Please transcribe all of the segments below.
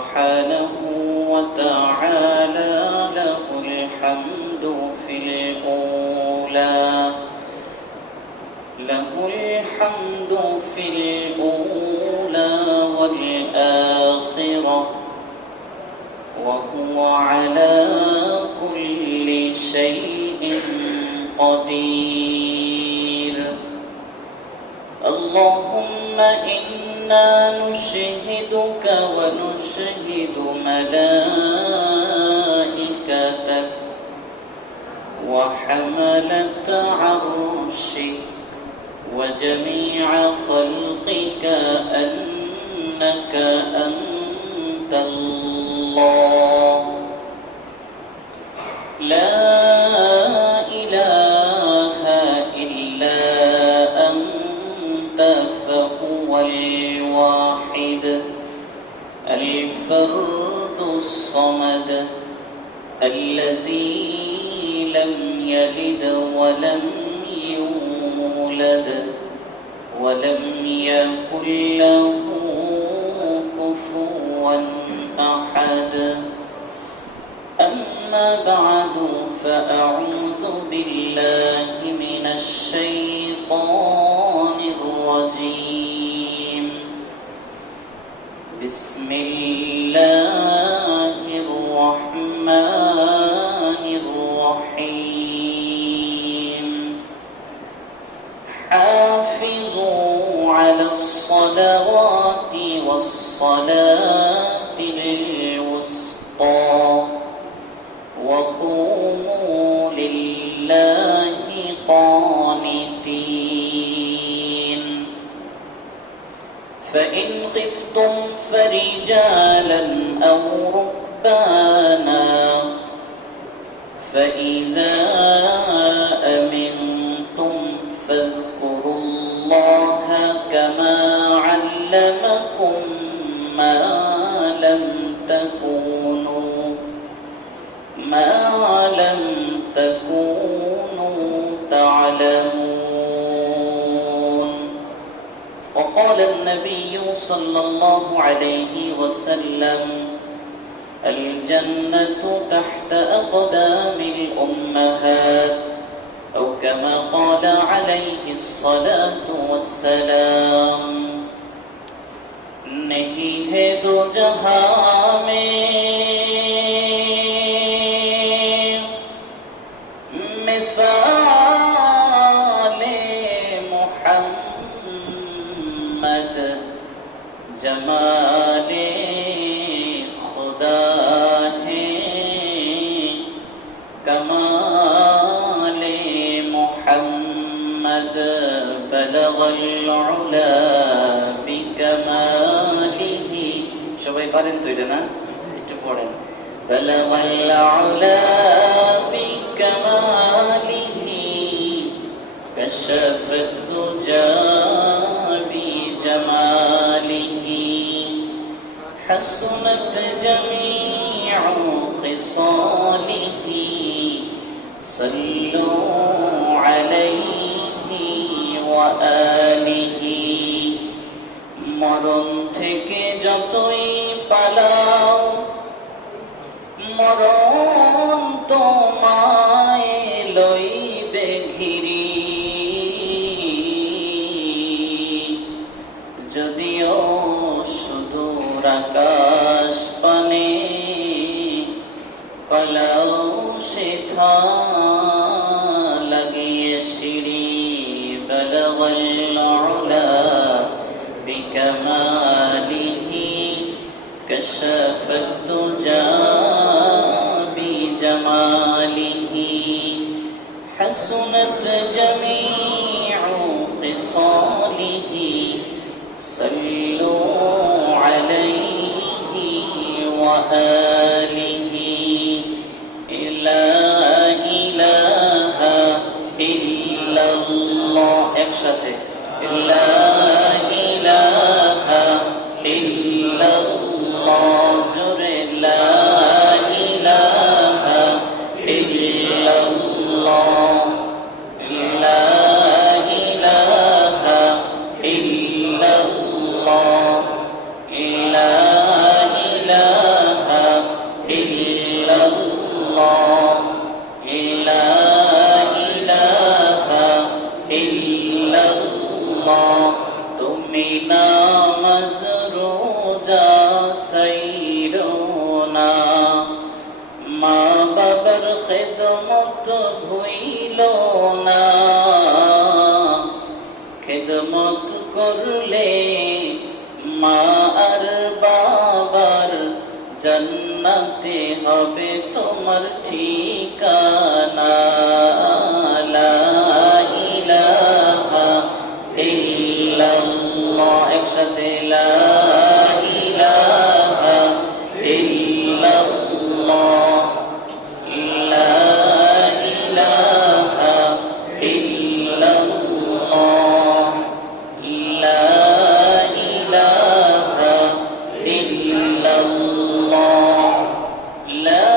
سبحانه وتعالى له الحمد في الأولى والآخرة وهو على كل شيء قدير. اللهم إنا نشهدك ونشهد ملائكتك وحملة عرشك وجميع خلقك أنك أنت الله لا إله إلا أنت فهو الواحد الفرد الصمد الذي لم يلد ولم يولد ولم يكن له كفوا أحد. أما بعد فأعوذ بالله من الشيطان الرجيم. بسم الله الرحمن الرحيم. حافظوا على الصلوات والصلاة الوسطى وقوموا لله قانتين. فإن خفتم فرجالا أو ركبانا فإذا أمنتم فاذكروا الله كما علمكم ما لم تكونوا تعلمون. وقال النبي صلى الله عليه وسلم: الجنة تحت أقدام الأمهات، أو كما قال عليه الصلاة والسلام. नहीं है दो जहां में मिसाले मुहम्मद जमाले खुदा है कमाले मुहम्मद बलगल उला बिकमालिही। সবাই পারেন তো এটা না? একটু পড়েন। বলগল উলা বিকমালিহি কশফত দুজা বিজমালিহি حسنت جميع خصاله صلوا عليه وآله। মরণ থেকে যতই পালাও মরণ তোমায় লইবে ঘিরি। যদিও সুদূর আকাশ পানে পালাও সেথা লাগিয়ে সিঁড়ি। বলগল উলা বিকমালিহি কশফত দুজা বিজমালিহি حسنت جميع خصاله صلوا عليه وآله لا إله إلا الله একসাথে لا إله إلا الله জোরে لا إله إلا الله لا إله إلا الله لا إله নামাজ রোজা সাইরো না, মা বাবার খেদমত ভুইলো না। খেদমত করলে মা আর বাবার জান্নাতে হবে তোমার ঠিকানা। লা ইলাহা ইল্লাল্লাহ, একসাথে লা ইলাহা ইল্লাল্লাহ, লা ইলাহা ইল্লাল্লাহ, লা ইলাহা ইল্লাল্লাহ, লা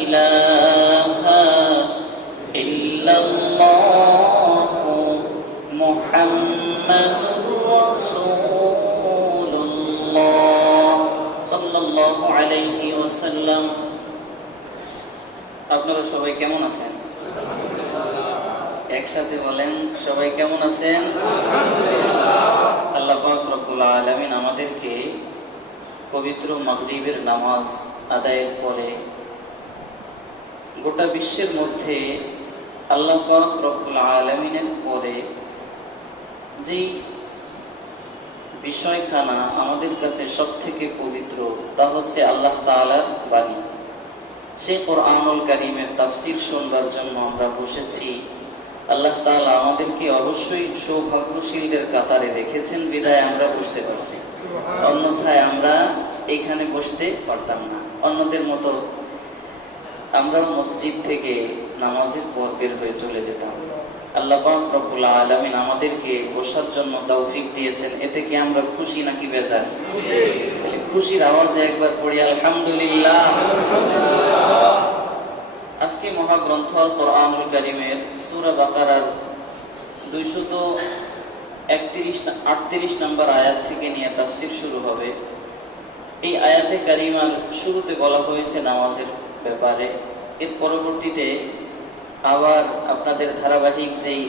ইলাহা ইল্লাল্লাহ, মুহাম্মাদুর রাসূলুল্লাহ সাল্লাল্লাহু আলাইহি ওয়াসাল্লাম। আপনারা সবাই কেমন আছেন? একসাথে বলেন, সবাই কেমন আছেন? আল্লাহ পাক রব্বুল আলামিন আমাদেরকে পবিত্র মাগরিবের নামাজ আদায়ের পরে গোটা বিশ্বের মধ্যে আল্লাহ পাক রব্বুল আলামিনের পরে যে বিষয়খানা আমাদের কাছে সব থেকে পবিত্র, তা হচ্ছে আল্লাহ তাআলার বাণী। সেই কোরআনুল কারীমের তাফসীর শুনবার জন্য আমরা বসেছি। আল্লাহ তাআলা আমাদেরকে অবশ্যই সৌভাগ্যশীলদের কাতারে রেখেছেন বিধায় আমরা বসতে পারছি, অন্যথায় আমরা এখানে বসতে পারতাম না। অন্যদের মতো আমরা মসজিদ থেকে নামাজের পর বের হয়ে চলে যেতাম। আল্লাহ পাক রব্বুল আলামিন আমাদেরকে বসার জন্য তৌফিক দিয়েছেন। এতে কি আমরা খুশি নাকি বেজার? খুশির আওয়াজে একবার পড়ি আলহামদুলিল্লাহ। আজকে মহাগ্রন্থ আল কোরআনুল কারীমের সূরা বাকারার 238 নম্বর আয়াত থেকে নিয়ে তাফসীর শুরু হবে। এই আয়াতে কারিমার শুরুতে বলা হয়েছে নামাজের ব্যাপারে। এর পরবর্তীতে আবার আপনাদের ধারাবাহিক যেই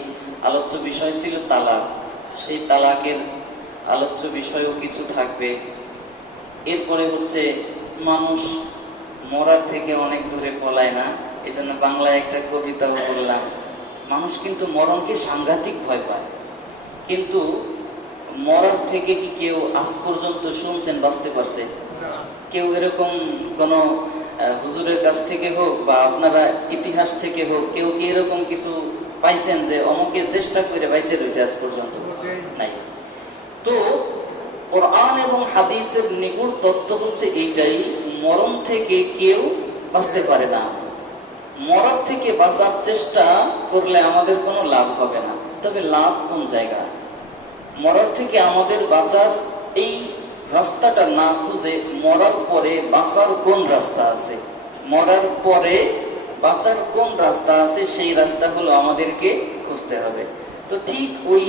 আলোচ্য বিষয় ছিল তালাক, সেই তালাকের আলোচ্য বিষয়ও কিছু থাকবে। এরপরে হচ্ছে মানুষ মরার থেকে অনেক দূরে পলায় না, এই জন্য বাংলায় একটা কবিতাও বললাম। মানুষ কিন্তু মরণকে সাংঘাতিক ভয় পায়, কিন্তু মরার থেকে কি কেউ আজ পর্যন্ত শুনছেন বাঁচতে পারছে? কেউ এরকম কোন হুজুরের কাছ থেকে হোক বা আপনারা ইতিহাস থেকে হোক, কেউ কি এরকম কিছু পাইছেন যে অমুকে চেষ্টা করে বাইচে রয়েছে আজ পর্যন্ত? নাই। তো কোরআন এবং হাদিসের নিগুড় তত্ত্ব হচ্ছে এইটাই, মরণ থেকে কেউ বাঁচতে পারে না। মরার থেকে বাঁচার চেষ্টা করলে আমাদের কোনো লাভ হবে না। তবে লাভ কোন জায়গায়? মরার থেকে আমাদের বাঁচার এই রাস্তাটা না খুঁজে মরার পরে বাঁচার কোন রাস্তা আছে, মরার পরে বাঁচার কোন রাস্তা আছে, সেই রাস্তাগুলো আমাদেরকে খুঁজতে হবে। তো ঠিক ওই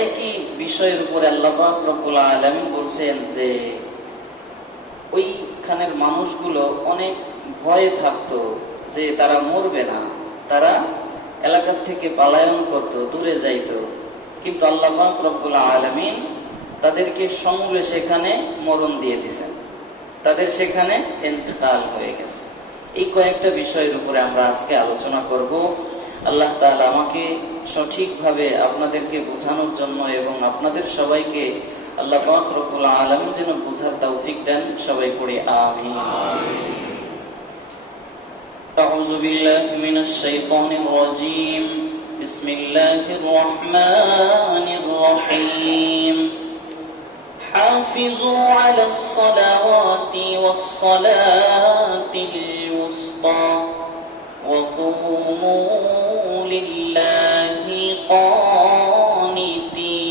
একই বিষয়ের উপরে আল্লাহ পাক রব্বুল আলামিন বলছেন যে ওইখানের মানুষগুলো অনেক ভয়ে থাকতো যে তারা মরবে না, তারা এলাকার থেকে পলায়ন করত, দূরে যাইতো। কিন্তু আল্লাহ পাক রব্বুল আলামিন তাদেরকে সমূলে সেখানে মরণ দিয়ে দিয়েছেন, তাদের সেখানে ইন্তেকাল হয়ে গেছে। এই কয়েকটা বিষয়ের উপরে আমরা আজকে আলোচনা করব। আল্লাহ তাআলা আমাকে সঠিকভাবে আপনাদেরকে বোঝানোর জন্য এবং আপনাদের সবাইকে আল্লাহ পাক রব্বুল আলামিন যেন বোঝার তৌফিক দেন। সবাই পড়ি আমিন। আউযু বিল্লাহি মিনাশ শাইতানির রাজীম। বিসমিল্লাহির রহমানির রহিম। হাফিজু আলাস সালাওয়াতি ওয়াস সালাতিল উসতা ওয়া কুমু লিল্লাহি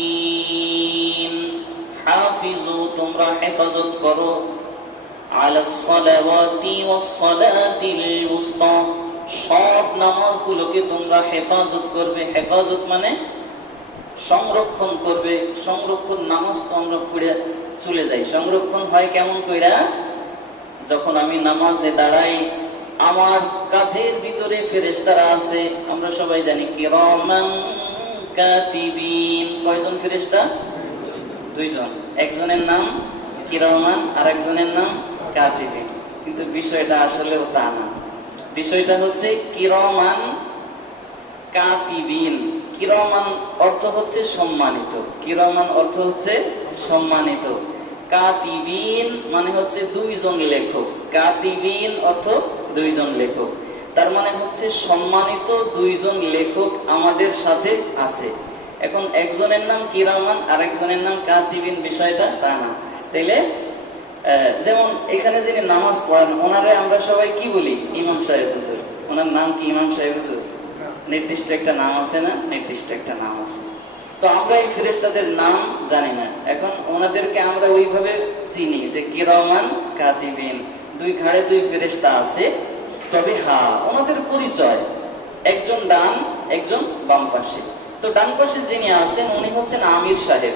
কানিতিন। হাফিজু, তোমরা হেফাজত করো, আলাস সালাওয়াতি ওয়াস সালাতিল উসতা, সব নামাজগুলোকে তোমরা হেফাজত করবে। হেফাজত মানে সংরক্ষণ করবে। সংরক্ষণ, নামাজ তো আমরা পড়ে চলে যাই, সংরক্ষণ হয় কেমন কইরা? যখন আমি নামাজে দাঁড়াই, আমার কাঁধের ভিতরে ফেরেশতারা আছে, আমরা সবাই জানি কিরামান কাতিবিন। কয়জন ফেরেশতা? দুইজন। একজনের নাম কিরামান আর একজনের নাম কাতিবিন। কিন্তু বিষয়টা আসলেও তা না। বিষয়টা হচ্ছে কিরামান কাতিবিন। কিরামান অর্থ হচ্ছে সম্মানিত, কিরামান অর্থ হচ্ছে সম্মানিত, কাতিবিন মানে হচ্ছে দুইজন লেখক। কাতিবিন অর্থ দুইজন লেখক, তার মানে হচ্ছে সম্মানিত দুইজন লেখক আমাদের সাথে আছে। এখন একজনের নাম কিরামান আর একজনের নাম কাতিবিন, বিষয়টা তা না। তাইলে যেমন এখানে যিনি নামাজ পড়ান ওনারে আমরা সবাই কি বলি? ইমাম সাহেব হুজুর। ওনার নাম কি ইমাম সাহেব হুজুর? নির্দিষ্ট একটা নাম আছে না? নির্দিষ্ট একটা নাম আছে। তো আমরা এই ফেরেশতাদের নাম জানি না। এখন ওনাদেরকে আমরা ওইভাবে চিনি যে কিরামান কাতিবিন, দুই ঘাড়ে দুই ফেরেশতা আছে। তবে হ্যাঁ, ওনাদের পরিচয়, একজন ডান একজন বাম পাশে। তো ডান পাশে যিনি আছেন উনি হচ্ছেন আমির সাহেব,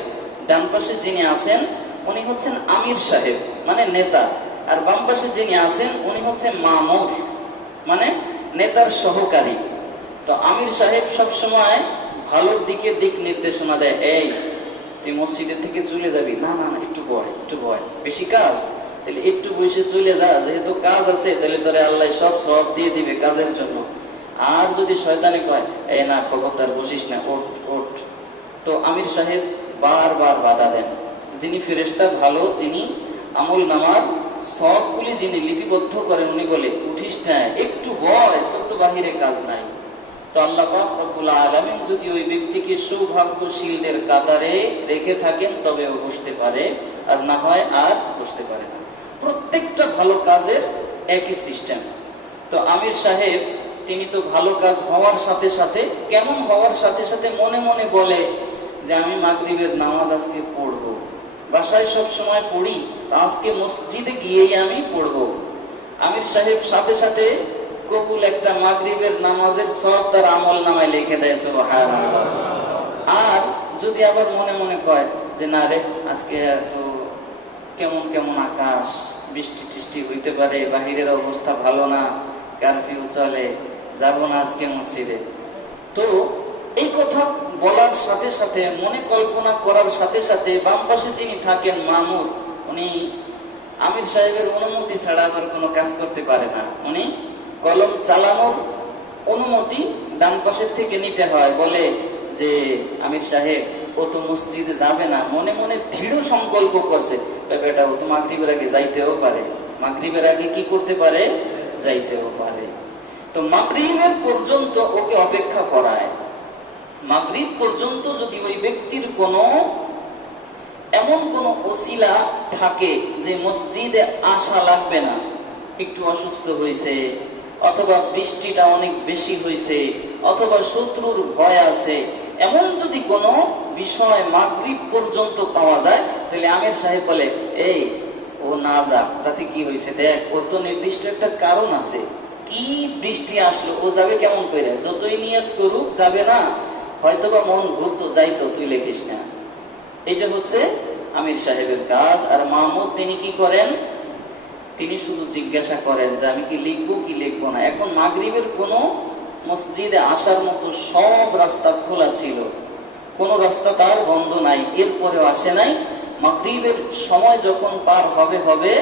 ডান পাশে যিনি আছেন উনি হচ্ছেন আমির সাহেব মানে নেতা, আর বাম পাশে যিনি আছেন উনি হচ্ছেন মামুর মানে নেতার সহকারী। তো আমির সাহেব সবসময় ভালোর দিকে দিক নির্দেশনা দেয়, এই তুই মসজিদের থেকে চলে যাবি, না না না একটু বয়, একটু বয়, বেশি কাজ, তাহলে একটু বসে চলে যা, যেহেতু কাজ আছে তাহলে তোরে আল্লাহ সব দিয়ে দিবে কাজের জন্য। আর যদি শয়তানি কয় এই না খবরদার বসিস না, ওঠ ওঠ, তো আমির সাহেব বারবার বাধা দেন। যিনি ফেরেশতা ভালো, যিনি আমল নামার সবগুলি যিনি লিপিবদ্ধ করেন, উনি বলে উঠিস না, একটু বয়, তোর তো বাহিরে কাজ নাই। তো আল্লাহ পাক রব্বুল আলামিন যদি ওই ব্যক্তিকে সৌভাগ্যশীলদের কাতারে রেখে থাকেন তবে ও বসতে পারে, আর না হয় আর বসতে পারে না। প্রত্যেকটা ভালো কাজের একই সিস্টেম। তো আমির সাহেব তিনি তো ভালো কাজ হওয়ার সাথে সাথে, কেমন হওয়ার সাথে সাথে মনে মনে বলে যে আমি মাগরিবের নামাজ আজকে পড়বো, বাসায় সব সময় পড়ি, আজকে মসজিদে গিয়েই আমি পড়বো। আমির সাহেব সাথে সাথে কবুল একটা মাগরিবের নামাজের সব তার আমল নামায় লিখে দেয়, সুবহানাল্লাহ। আর যদি আবার মনে মনে কয় যে না রে আজকে তো কেমন কেমন আকাশ, বৃষ্টি টিষ্টি হইতে পারে, বাহিরের অবস্থা ভালো না, কারফিউ চলে, যাব না আজকে মসজিদে, তো এই কথা বলার সাথে সাথে, মনে কল্পনা করার সাথে সাথে বাম পাশে যিনি থাকেন মামুর, উনি আমির সাহেবের অনুমতি ছাড়া আবার কোনো কাজ করতে পারে না। উনি কলম চালানোর অনুমতি ডান পাশের থেকে নিতে হয়। বলে যে আমির সাহেব ও তো মসজিদে যাবে না, মনে মনে দৃঢ় সংকল্প করছে, তবে এটা ও তো মাগরিবের আগে যাইতেও পারে, মাগরিবের আগে কি করতে পারে? যাইতেও পারে। তো মাগরিবের পর্যন্ত ওকে অপেক্ষা করায়। মাগরিব পর্যন্ত যদি ওই ব্যক্তির কোনো এমন কোন ওসিলা থাকে যে মসজিদে আসা লাগবে না, একটু অসুস্থ হয়েছে, অথবা বৃষ্টিটা অনেক বেশি হয়েছে, অথবা শত্রুর ভয় আছে, এমন যদি কোনো বিষয় মাগরিব পর্যন্ত পাওয়া যায়, তাহলে আমির সাহেব বলে এই ও না যাক, তাতে কি হয়েছে দেখ, ওর তো নির্দিষ্ট একটা কারণ আছে, কি বৃষ্টি আসলো, ও যাবে কেমন করে, যতই নিয়ত করুক যাবে না, হয়তোবা মন ঘুরতো যাইতো, তুই লেখিস না। এটা হচ্ছে আমির সাহেবের কাজ। আর মামুর তিনি কি করেন? তিনি শুধু জিজ্ঞাসা করেন যে আমি কি লিখবো কি লিখবো না। এখন মাগরিবের কোনো মসজিদে আসার মতো সব রাস্তা খোলা ছিল, কোনো রাস্তা তার বন্ধ নাই, এরপরেও আসে নাই। মাগরিবের সময় যখন পার হবে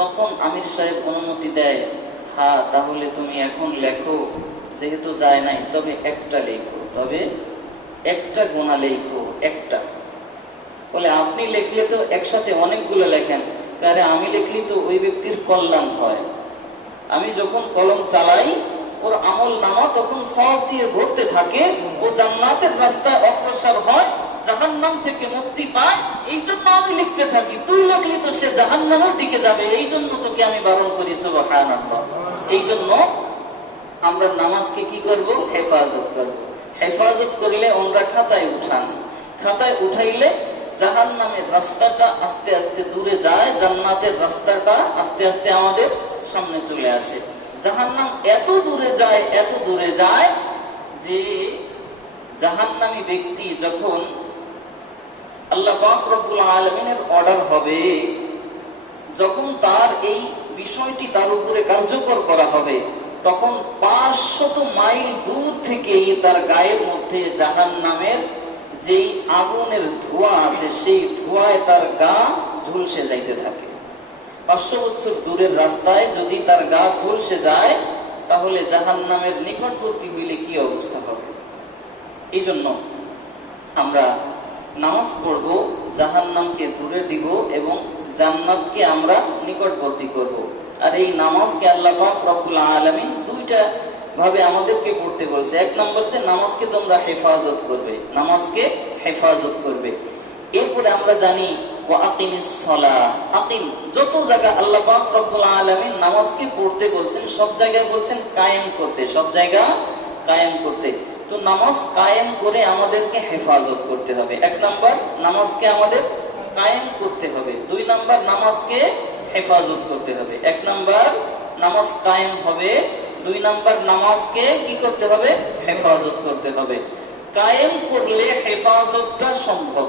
তখন আমির সাহেব অনুমতি দেয়, হ্যাঁ তাহলে তুমি এখন লেখো, যেহেতু যায় নাই, তবে একটা লেখো, তবে একটা গোনা লেখো, একটা। বলে আপনি লিখলে তো একসাথে অনেকগুলো লেখেন, আরে আমি লিখলি তো ওই ব্যক্তির কল্যাণ হয়। আমি যখন কলম চালাই ওর আমল নামা তখন সব দিয়ে ভরতে থাকে, ও জান্নাতের রাস্তায় অগ্রসর হয়, জাহান্নাম থেকে মুক্তি পায়, এই জন্য আমি লিখতে থাকি। তুই লিখলি তো সে জাহান্নামের দিকে যাবে, এই জন্য তোকে আমি বারণ করি, সুবহানাল্লাহ। এই জন্য আমরা নামাজকে কি করব? হেফাজত করব। হেফাজত করলে আমরা খাতায় উঠান, খাতায় উঠাইলে জাহান্নামের রাস্তাটা আস্তে আস্তে দূরে যায়, জান্নাতের রাস্তাটা আস্তে আস্তে আমাদের সামনে চলে আসে। জাহান্নাম এত দূরে যায়, এত দূরে যায় যে জাহান্নামী ব্যক্তি যখন আল্লাহ পাক রব্বুল আলামিনের অর্ডার হবে, যখন তার এই বিষয়টি তার উপরে কার্যকর করা হবে, তখন 500 মাইল দূর থেকে তার গায়ের মধ্যে জাহান্নামের যেই আগুনের ধোঁয়া আছে সেই ধোঁয়ায় তার গা ঝলসে যাইতে থাকে। 500 বছর দূরের রাস্তায় যদি তার গা ঝলসে যায় তাহলে জাহান্নামের নিকটবর্তী হইলে কি অবস্থা হবে? এই জন্য আমরা নামাজ পড়ব, জাহান্নামকে দূরে দিব এবং জান্নাতকে আমরা নিকটবর্তী করব। আর এই নামাজকে আল্লাহ পাক রব্বুল আলামিন দুইটা ভাবে আমাদেরকে পড়তে বলছে। এক নম্বর যে নামাজকে তোমরা হেফাজত করবে, নামাজকে হেফাজত করবে। এরপরে আমরা জানি ওয়া আকিমিস সালাহ, আকিম, যত জায়গা আল্লাহ পাক রব্বুল আলামিন নামাজকে পড়তে বলছেন সব জায়গায় বলছেন কায়েম করতে, সব জায়গা কায়েম করতে। তো নামাজ কায়েম করে আমাদেরকে হেফাজত করতে হবে। এক নাম্বার নামাজকে আমাদের কায়েম করতে হবে, দুই নাম্বার নামাজকে হেফাজত করতে হবে। এক নাম্বার নামাজ কায়েম হবে, দুই নাম্বার নামাজকে কি করতে হবে? হেফাজত করতে হবে। কায়েম করলে হেফাজতটা সম্ভব,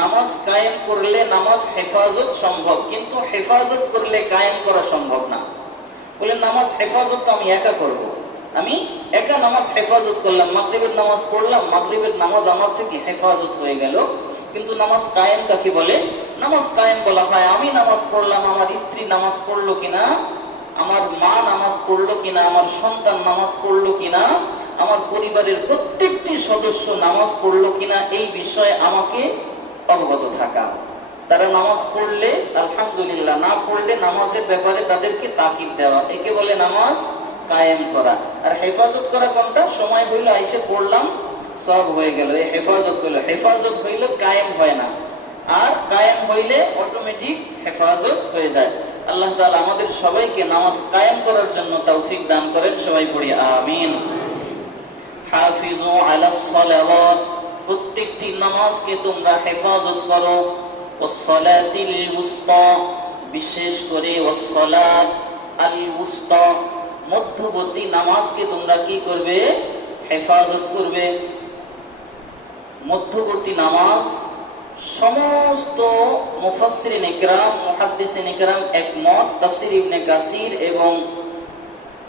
নামাজ কায়েম করলে নামাজ হেফাজত সম্ভব, কিন্তু হেফাজত করলে কায়েম করা সম্ভব না। বলে নামাজ হেফাজত তো আমি একা করব, আমি একা নামাজ হেফাজত করলাম, মাগরিবের নামাজ পড়লাম, মাগরিবের নামাজ আমার থেকে হেফাজত হয়ে গেল, কিন্তু নামাজ কায়েম কাকে বলে? নামাজ কায়েম বলা হয় আমি নামাজ পড়লাম, আমার স্ত্রী নামাজ পড়লো কিনা, আমার মা নামাজ পড়লো কিনা, আমার সন্তান নামাজ পড়লো কিনা, আমার পরিবারের প্রত্যেকটি সদস্য নামাজ পড়লো কিনা, এই বিষয়ে আমাকে অবগত থাকা। তারা নামাজ পড়লে আলহামদুলিল্লাহ, না পড়লে নামাজের ব্যাপারে তাদেরকে তাকিদ দেওয়া, একে বলে নামাজ কায়েম করা। আর হেফাজত করা কোনটা? সময় হইল আইসে পড়লাম, সব হয়ে গেল, এই হেফাজত হইল। হেফাজত হইলে কায়েম হয় না, আর কায়েম হইলে অটোমেটিক হেফাজত হয়ে যায়। আল্লাহ তাআলা আমাদের সবাইকে নামাজ কায়েম করার জন্য তৌফিক দান করেন। সবাই পড়ি আমিন। হাফিজু আলাস সালাওয়াত, প্রত্যেকটি নামাজকে তোমরা হেফাজত করো। ওয়াস সালাতিল উসতা, বিশেষ করে ওয়াস সালাত আল উসতা, মধ্যবর্তী নামাজকে তোমরা কি করবে? হেফাজত করবে। মধ্যবর্তী নামাজ সমস্ত মুফাসসিরিন ইকরাম, মুহাদ্দিসিন ইকরাম একমত। তাফসীর ইবনে কাসির এবং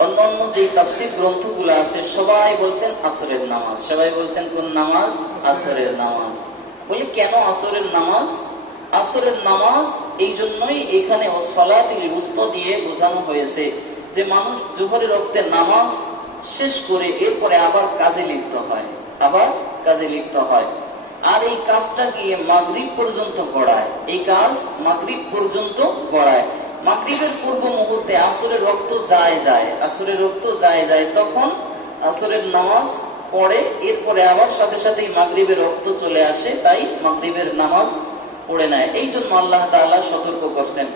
অন্যান্য যে তাফসীর গ্রন্থগুলো আছে সবাই বলছেন আসরের নামাজ। সবাই বলছেন কোন নামাজ? আসরের নামাজ। বলি কেন আসরের নামাজ? আসরের নামাজ এই জন্যই এখানে ও সালাতুল উসতা দিয়ে বোঝানো হয়েছে যে মানুষ জোহরের ওয়াক্তে নামাজ শেষ করে এরপরে আবার কাজে লিপ্ত হয়, আবার কাজে লিপ্ত হয়। আর এই কাজটা গিয়ে মাগরিব পর্যন্ত গড়ায়, এই কাজ মাগরিব পর্যন্ত গড়ায়। মাগরিবের পূর্ব মুহূর্তে আসরের রক্ত যায়, আসরের রক্ত যায়, তখন আসরের নামাজ পড়ে, এরপরে আবার সাথে সাথেই মাগরিবের রক্ত চলে আসে, তাই মাগরিবের নামাজ পড়ে নেয়। এই জন্য আল্লাহ তাআলা সতর্ক করছেন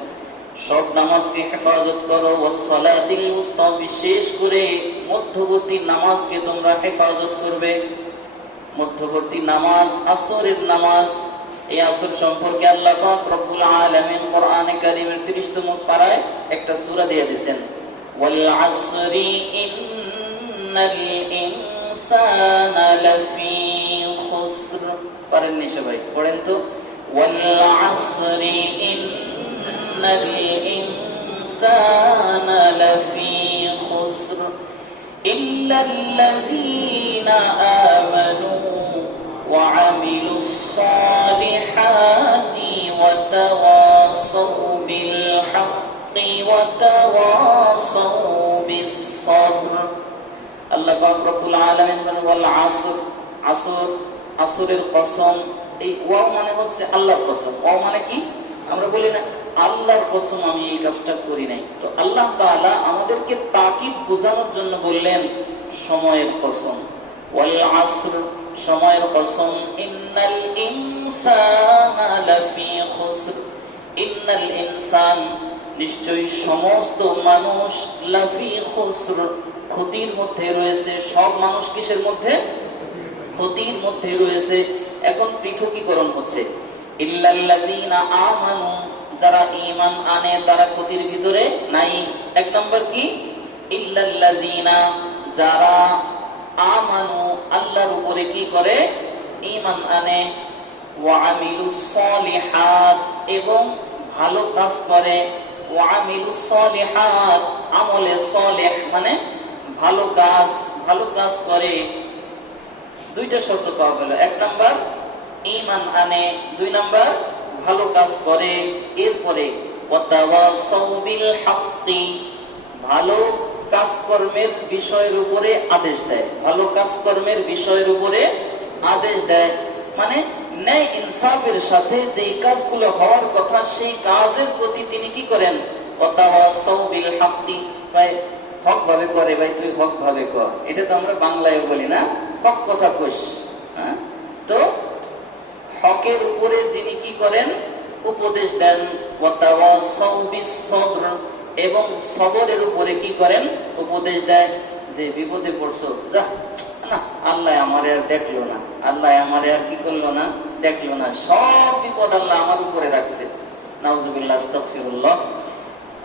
সব নামাজকে হেফাজত করো। ওয়াস সালাতিল উসতা, বিশেষ করে মধ্যবর্তী নামাজকে তোমরা হেফাজত করবে। মধ্যবর্তী নামাজ আসরের নামাজ। এই আসর সম্পর্কে আল্লাহ পাক রব্বুল আলামিন কোরআনে কারীমের 30তম পারায় একটা সূরা দিয়ে দিয়েছেন, ওয়াল আসরি ইন্নাল ইনসানা লাফি খুসর। পারেননি সবাই? পড়েন তো, ওয়াল আসরি ইন্নাল ইনসানা লাফি খুসর ইল্লাল্লাযীনা আমানু وعملوا الصالحات وتواصوا بالحق وتواصوا بالصبر। আল্লাহ পাক রব্বুল আলামিন বলেন ওয়াল আসর, আসর, আসরের কসম। এই ওয়াও মানে হচ্ছে আল্লাহর কসম। ওয়াও মানে কি? আমরা বলি না আল্লাহর কসম আমি এই কাজটা করি নাই। তো আল্লাহ তাআলা আমাদেরকে তাকিদ বোঝানোর জন্য বললেন সময়ের কসম। ওয়াল আসর, সময়ের কসম। ইন্নাল ইনসানা লাফি খুসর, ইন্নাল ইনসান, নিশ্চয়ই সমস্ত মানুষ, লাফি খুসর, ক্ষতির মধ্যে রয়েছে। সব মানুষ কিসের মধ্যে? ক্ষতির মধ্যে রয়েছে। এখন পৃথকীকরণ হচ্ছে, ইল্লাল্লাযীনা আমানু, যারা ঈমান আনে তারা ক্ষতির ভিতরে নাই। এক নম্বর কি? ইল্লাল্লাযীনা, যারা আমানু, আল্লাহর উপরে কি করে? ঈমান আনে। ওয়া আমিলুস সালিহাত, এবং ভালো কাজ করে। ওয়া আমিলুস সালিহাত, আমলে সালেহ মানে ভালো কাজ করে, দুইটা শর্ত পাওয়া গেল। এক নাম্বার ঈমান আনে, দুই নাম্বার ভালো কাজ করে। এরপরে ওয়াতাওয়াসাউ বিল হাক্কি, ভালো কাজকর্মের বিষয়ের উপরে আদেশ দেয়, ভালো কাজকর্মের বিষয়ের উপরে আদেশ দেয়, মানে ন্যায় ইনসাফের সাথে যেই কাজগুলো হওয়ার কথা সেই কাজের প্রতি তিনি কি করেন, ওয়াতাওয়াসাউ বিল হাক্কি, ভাই হক ভাবে করে, ভাই তুই হক ভাবে কর, এটা তো আমরা বাংলায় বলি না, হক কথা কইস। হ্যাঁ, তো হকের উপরে যিনি কি করেন, উপদেশ দেন। ওয়াতাওয়াসাউ বিস সবর, এবং সবরের উপরে কি করেন, উপদেশ দেয়। যে বিপদে পড়ছো, যা না, আল্লাহ আমারে আর দেখলো না, আল্লাহ আমারে আর কি করলো না, দেখলো না, সব বিপদ আল্লাহ আমার উপরে রাখছে। নাউজুবিল্লাহ, আস্তাগফিরুল্লাহ।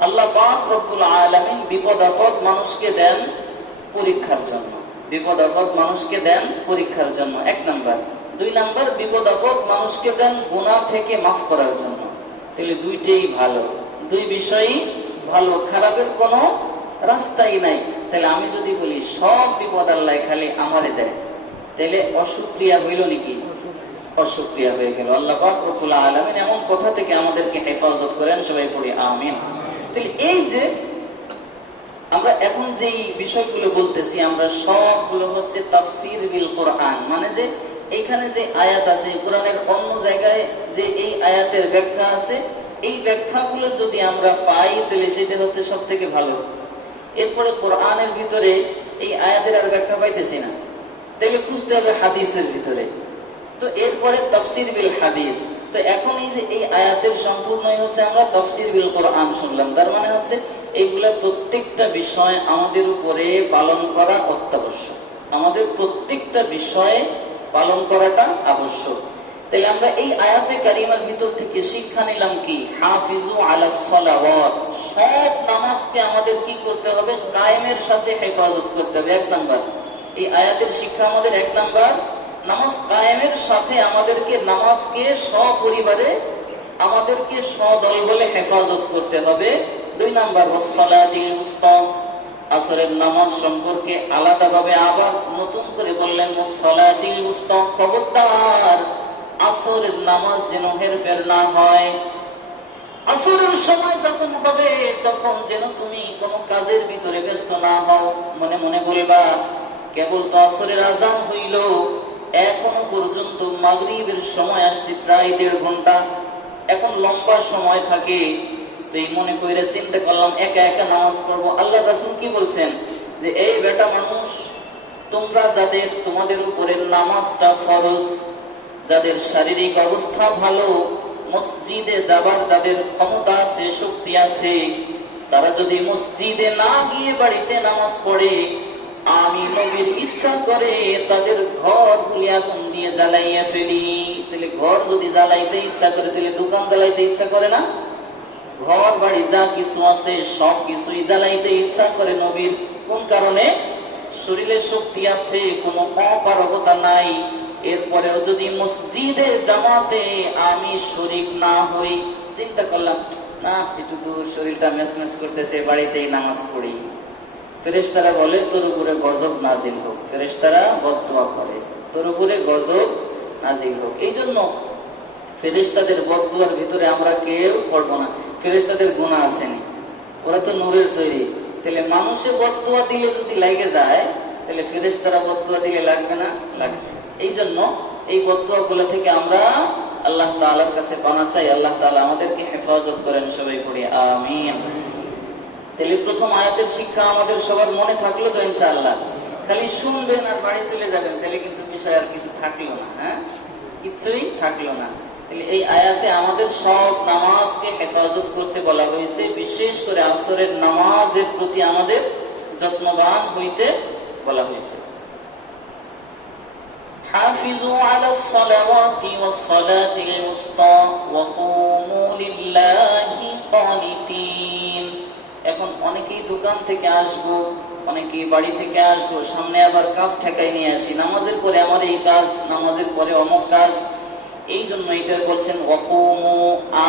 আল্লাহ পাক রব্বুল আলামিন বিপদ আপদ মানুষকে দেন পরীক্ষার জন্য, বিপদ আপদ মানুষকে দেন পরীক্ষার জন্য, এক নাম্বার। দুই নাম্বার, বিপদ আপদ মানুষকে দেন গুনাহ থেকে মাফ করার জন্য। তাহলে দুইটাই ভালো, দুই বিষয়ই ভালো, খারাপের কোনো রাস্তাই নাই। তাহলে আমি যদি বলি সব বিপদ আল্লাহ খালি আমারে দেয়, তাহলে অশুকরিয়া হইল নাকি? অশুকরিয়া হয়ে গেল। আল্লাহ পাক রব্বুল আলামিন এমন কথা থেকে আমাদেরকে হেফাজত করেন, সবাই পড়ি আমিন। তাহলে এই যে আমরা এখন যেই বিষয়গুলো বলতেছি, আমরা সবগুলো হচ্ছে তাফসীর বিল কোরআন, মানে যে এইখানে যে আয়াত আছে কোরআনের অন্য জায়গায় যে এই আয়াতের ব্যাখ্যা আছে, এই ব্যাখ্যাগুলো যদি আমরা পাই তাহলে সেটা হচ্ছে সব থেকে ভালো। এরপরে কোরআনের ভিতরে এই আয়াতের আর ব্যাখ্যা পাইতেছি না, তাহলে খুঁজতে হবে হাদিসের ভিতরে। তো এরপরে তাফসীর বিল হাদিস। তো এখন এই যে এই আয়াতের সম্পূর্ণই হচ্ছে আমরা তাফসীর বিল কোরআন শুনলাম, তার মানে হচ্ছে এইগুলা প্রত্যেকটা বিষয় আমাদের উপরে পালন করা অত্যাবশ্যক, আমাদের প্রত্যেকটা বিষয়ে পালন করাটা আবশ্যক। তাই আমরা এই আয়াতে কারিমার ভিতর থেকে শিক্ষা নিলাম কি, হাফিজু আলাস সালাওয়াত, সব নামাজকে আমাদের কি করতে হবে, কায়েমের সাথে হেফাজত করতে হবে। এক নাম্বার এই আয়াতের শিক্ষা আমাদের, এক নাম্বার নামাজ কায়েমের সাথে আমাদেরকে নামাজকে সপরিবারে আমাদেরকে সদল বলে হেফাজত করতে হবে। দুই নাম্বার ওয়াসসালাতিল উসতা, আসরের নামাজ সম্পর্কে আলাদাভাবে আবার নতুন করে বললেন ওয়াসসালাতিল উসতা, খবরদার আসরের নামাজ যেন হেরফের না হয়। আসরের সময় যখন হবে তখন যেন তুমি কোনো কাজের ভিতরে ব্যস্ত না হও, মনে মনে বলবা কেবল তো আসরের আযান হইল, এখনো পর্যন্ত মাগরিবের সময় আসতে প্রায় 1.5 ঘন্টা, এখন লম্বা সময় থাকে। তো এই মনে কইরা চিন্তা করলাম একা একা নামাজ পড়বো। আল্লাহ রাসূল কি বলছেন, যে এই বেটা মানুষ, তোমরা যাদের তোমাদের উপরে নামাজটা ফরজ, যাদের শারীরিক অবস্থা ভালো, মসজিদে যাবার যাদের ক্ষমতা আছে, শক্তি আছে, তারা যদি মসজিদে না গিয়ে বাড়িতে নামাজ পড়ে, আমি নবীর ইচ্ছা করে তাদের ঘরগুলি আগুন দিয়ে জ্বালাইয়া ফেলি। তাহলে ঘর যদি জ্বালাইতে ইচ্ছা করে, তাহলে দোকান জ্বালাইতে ইচ্ছা করে না? ঘর বাড়ি যা কিছু আছে সব কিছুই জ্বালাইতে ইচ্ছা করে নবীর। কোন কারণে? শরীরে শক্তি আছে, কোনো অপারগতা নাই। এরপরেও যদি মসজিদে জামাতে আমি শরীক না হই, চিন্তা করলাম না একটু দূর, শরীরটা মেসমেস করতেছে, বাড়িতেই নামাজ পড়ি। ফেরেশতারা বলে তোর উপরে গজব নাজিল হোক, ফেরেশতারা বদদুয়া করে তোর উপরে গজব নাজিল হোক। এই জন্য ফেরেশতাদের বদদুয়ার ভিতরে আমরা কেউ পড়বো না। ফেরেশতাদের গুনাহ আসেনি, ওরা তো নূরের তৈরি। তাহলে মানুষে বদদুয়া দিলে যদি লাগে যায়, তাহলে ফেরেশতারা বদদুয়া দিলে লাগবে না? লাগবে। এই জন্য এই বদদুয়া গুলো থেকে আমরা আল্লাহ তাআলার কাছে পানা চাই। আল্লাহ তাআলা আমাদেরকে হেফাজত করেন, সবাই পড়ি আমিন। তাহলে প্রথম আয়াতের শিক্ষা আমাদের সবার মনে থাকলো তো ইনশাআল্লাহ? খালি শুনবেন আর বাড়ি চলে যাবেন, তাহলে কিন্তু বিষয় আর কিছু থাকলো না। হ্যাঁ, কিছুই থাকলো না। তাহলে এই আয়াতে আমাদের সব নামাজকে হেফাজত করতে বলা হয়েছে, বিশেষ করে আসরের নামাজের প্রতি আমাদের যত্নবান হইতে বলা হয়েছে। হাফিজু আলাস সালাওয়াতি ওয়াস সালাতিল উসতা ওয়া কুমু লিল্লাহি কানিতিন। এখন অনেকেই দোকান থেকে আসবো, অনেকেই বাড়ি থেকে আসবো, সামনে আবার কাজ ঠেকাই নিয়ে আসি, নামাজের পরে আমার এই কাজ, নামাজের পরে অমুক কাজ। এই জন্য এটা বলছেন ওয়াকুমু,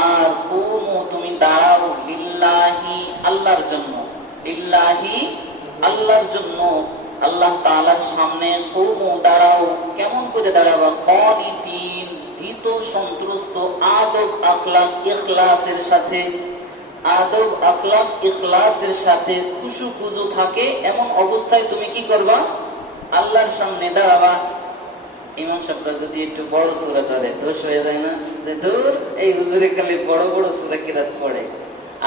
আর কুমু তুমি দাঁড়াও, লিল্লাহি আল্লাহর জন্য, লিল্লাহি আল্লাহর জন্য, আল্লাহ তাআলার সামনে কুমু দাঁড়াও। কেমন করে দাঁড়াবা? কানিতিন, ভীত সন্ত্রস্ত, আদব আখলাক ইখলাসের সাথে, আদব আখলাক ইখলাসের সাথে খুশু খুজু থাকে এমন অবস্থায় তুমি কি করবা? আল্লাহর সামনে দাঁড়াবা। ইমাম সাহেবরা যদি একটু বড় সূরা ধরে দোষ হয়ে যায় না, যে দূর এই হুজুরে খালি বড় বড় সূরা কিরাত পড়ে।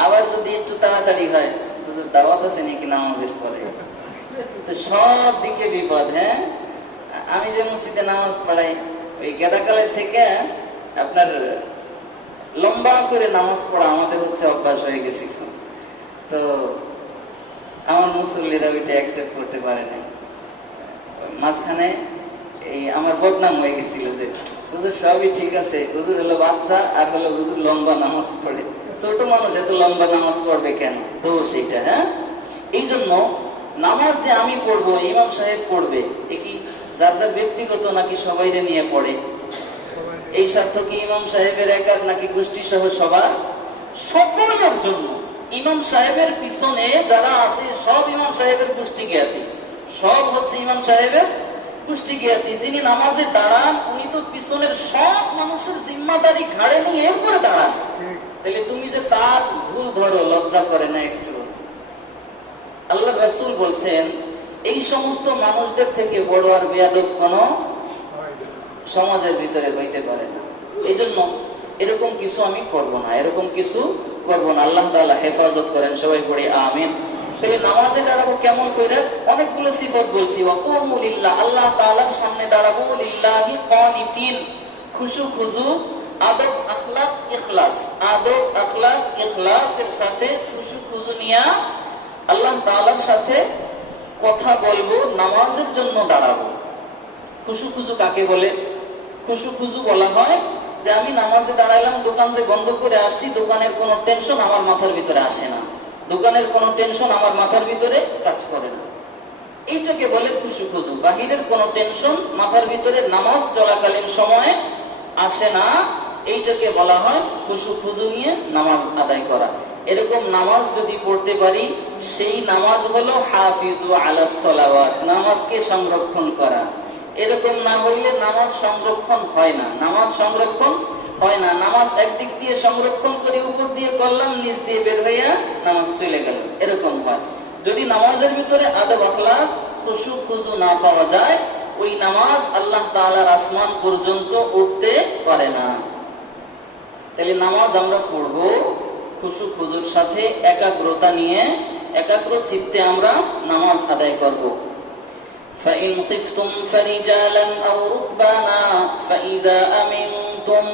আবার যদি একটু তাড়াতাড়ি হয়, হুজুর দাওয়াত আছে নাকি নামাজের পরে, তো সব দিকে বিপদ। হ্যাঁ, আমি যে মসজিদে নামাজ পড়াই, ওই গেদাকালের থেকে আপনার লম্বা করে নামাজ পড়া আমাদের হচ্ছে অভ্যাস হয়ে গেছে। তো আমার মুসল্লিরা ওইটা অ্যাকসেপ্ট করতে পারে না। মাঝখানে এই আমার বদনাম হয়ে গেছিল যে হুজুর সবই ঠিক আছে, হুজুর হলো বাচ্চা আর হলো হুজুর লম্বা নামাজ পড়ে, ছোট মানুষ এত লম্বা নামাজ পড়বে কেন? তো সেইটা, হ্যাঁ, এই জন্য নামাজ যে আমি পড়বো, ইমাম সাহেব পড়বে, এ কি যার যার ব্যক্তিগত নাকি সবাইরে নিয়ে পড়ে? এই স্বার্থ কি ইমাম সাহেবের একার নাকি গোষ্ঠী সহ সবার? সকলের জন্য। ইমাম সাহেবের পিছনে যারা আছে সব ইমাম সাহেবের গোষ্ঠী জ্ঞাতি, সব হচ্ছে ইমাম সাহেবের গোষ্ঠী জ্ঞাতি। যিনি নামাজে দাঁড়ান উনি তো পিছনের সব মানুষের জিম্মাদারি ঘাড়ে নিয়ে এরপরে দাঁড়ান। তাহলে তুমি যে তার ভুল ধরো, লজ্জা করে না একটু? আল্লাহ রাসূল বলছেন এই সমস্ত মানুষদের থেকে বড় আর বেয়াদব কোন সমাজের ভিতরে হইতে পারে না। এই জন্য এরকম কিছু আমি করব না, এরকম কিছু করব না। আল্লাহ তাআলা হেফাজত করেন, সবাই পড়ি আমিন। তাহলে নামাজে দাঁড়াবো কেমন করে? অনেকগুলো সিফত বলছি। ওয়াকুমু লিল্লাহ, আল্লাহ তাআলার সামনে দাঁড়াবো। লিল্লাহি কানিতিন, খুশু খুজু, আদব আখলাক ইখলাস, আদব আখলাক ইখলাসের সাথে খুশু খুজু নিয়া আল্লাহ তাআলার সাথে কথা বলবো, নামাজের জন্য দাঁড়াবো। খুশু খুজু কাকে বলে? খুশু খুজু বলা হয় যে আমি নামাজে দাঁড়াইলাম, দোকান যে বন্ধ করে আসছি, দোকানের কোনো টেনশন আমার মাথার ভিতরে আসে না, দোকানের কোনো টেনশন আমার মাথার ভিতরে কাজ করে না, এইটাকে বলে খুশু খুজু। বাহিরের কোনো টেনশন মাথার ভিতরে নামাজ চলাকালীন সময়ে আসে না, এইটাকে বলা হয় খুশু খুজু নিয়ে নামাজ আদায় করা। এরকম নামাজ যদি পড়তে পারি, সেই নামাজ হলো হাফিজু আলাস সালাওয়াত, নামাজকে সংরক্ষণ করা। এরকম না হইলে নামাজ সংরক্ষণ হয় না, নামাজ সংরক্ষণ হয় না। নামাজ একদিক দিয়ে সংরক্ষণ করে উপর দিয়ে করলাম, নিচ দিয়ে বের হইয়া নামাজ চলে গেল, এরকম হয়। যদি নামাজের ভিতরে আদব আখলাক খুশু খুজু না পাওয়া যায়, ওই নামাজ আল্লাহ তাআলার আসমান পর্যন্ত উঠতে পারে না। তাহলে নামাজ আমরা পড়বো খুশু খুজুর সাথে, একাগ্রতা নিয়ে, একাগ্র চিত্তে আমরা নামাজ আদায় করব। فَإِنْ خِفْتُمْ فَرِجَالًا أَوْ رُكْبَانًا فَإِذَا أَمِنْتُمْ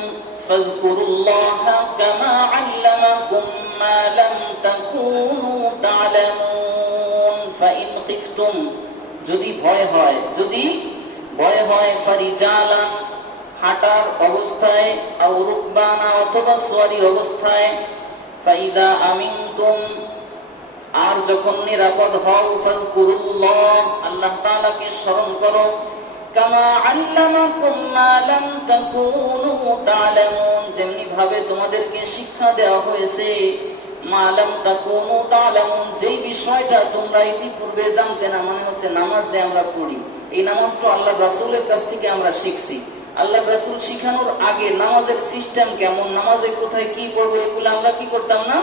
فَاذْكُرُوا اللَّهَ كَمَا عَلَّمَكُمْ مَا لَمْ تَكُونُوا تَعْلَمُونَ فَإِنْ خِفْتُمْ, যদি ভয় হয়, যদি ভয় হয়, ফারিজালান, হাঁটার অবস্থায়, আও রুকবানা, অথবা সোয়ারি অবস্থায়, ফাইজা আমিনতুম, আর যখন নিরাপদ হও, ফাযকুরুল্লাহ, আল্লাহ তাআলাকে স্মরণ করো, কামা আল্লামাকুম মা লাম তাকুনু তা'লামুন, যেমনি ভাবে তোমাদেরকে শিক্ষা দেওয়া হয়েছে, মা লাম তাকুনু তা'লামুন, যেই বিষয়টা তোমরা ইতিপূর্বে জানতে না। মানে হচ্ছে নামাজ যে আমরা পড়ি, এই নামাজ তো আল্লাহ রাসূলের কাছ থেকে আমরা শিখছি। আল্লাহ রাসূল শিখানোর আগে নামাজের সিস্টেম কেমন, নামাজে কোথায় কি পড়বো, এগুলো আমরা কি করতাম না,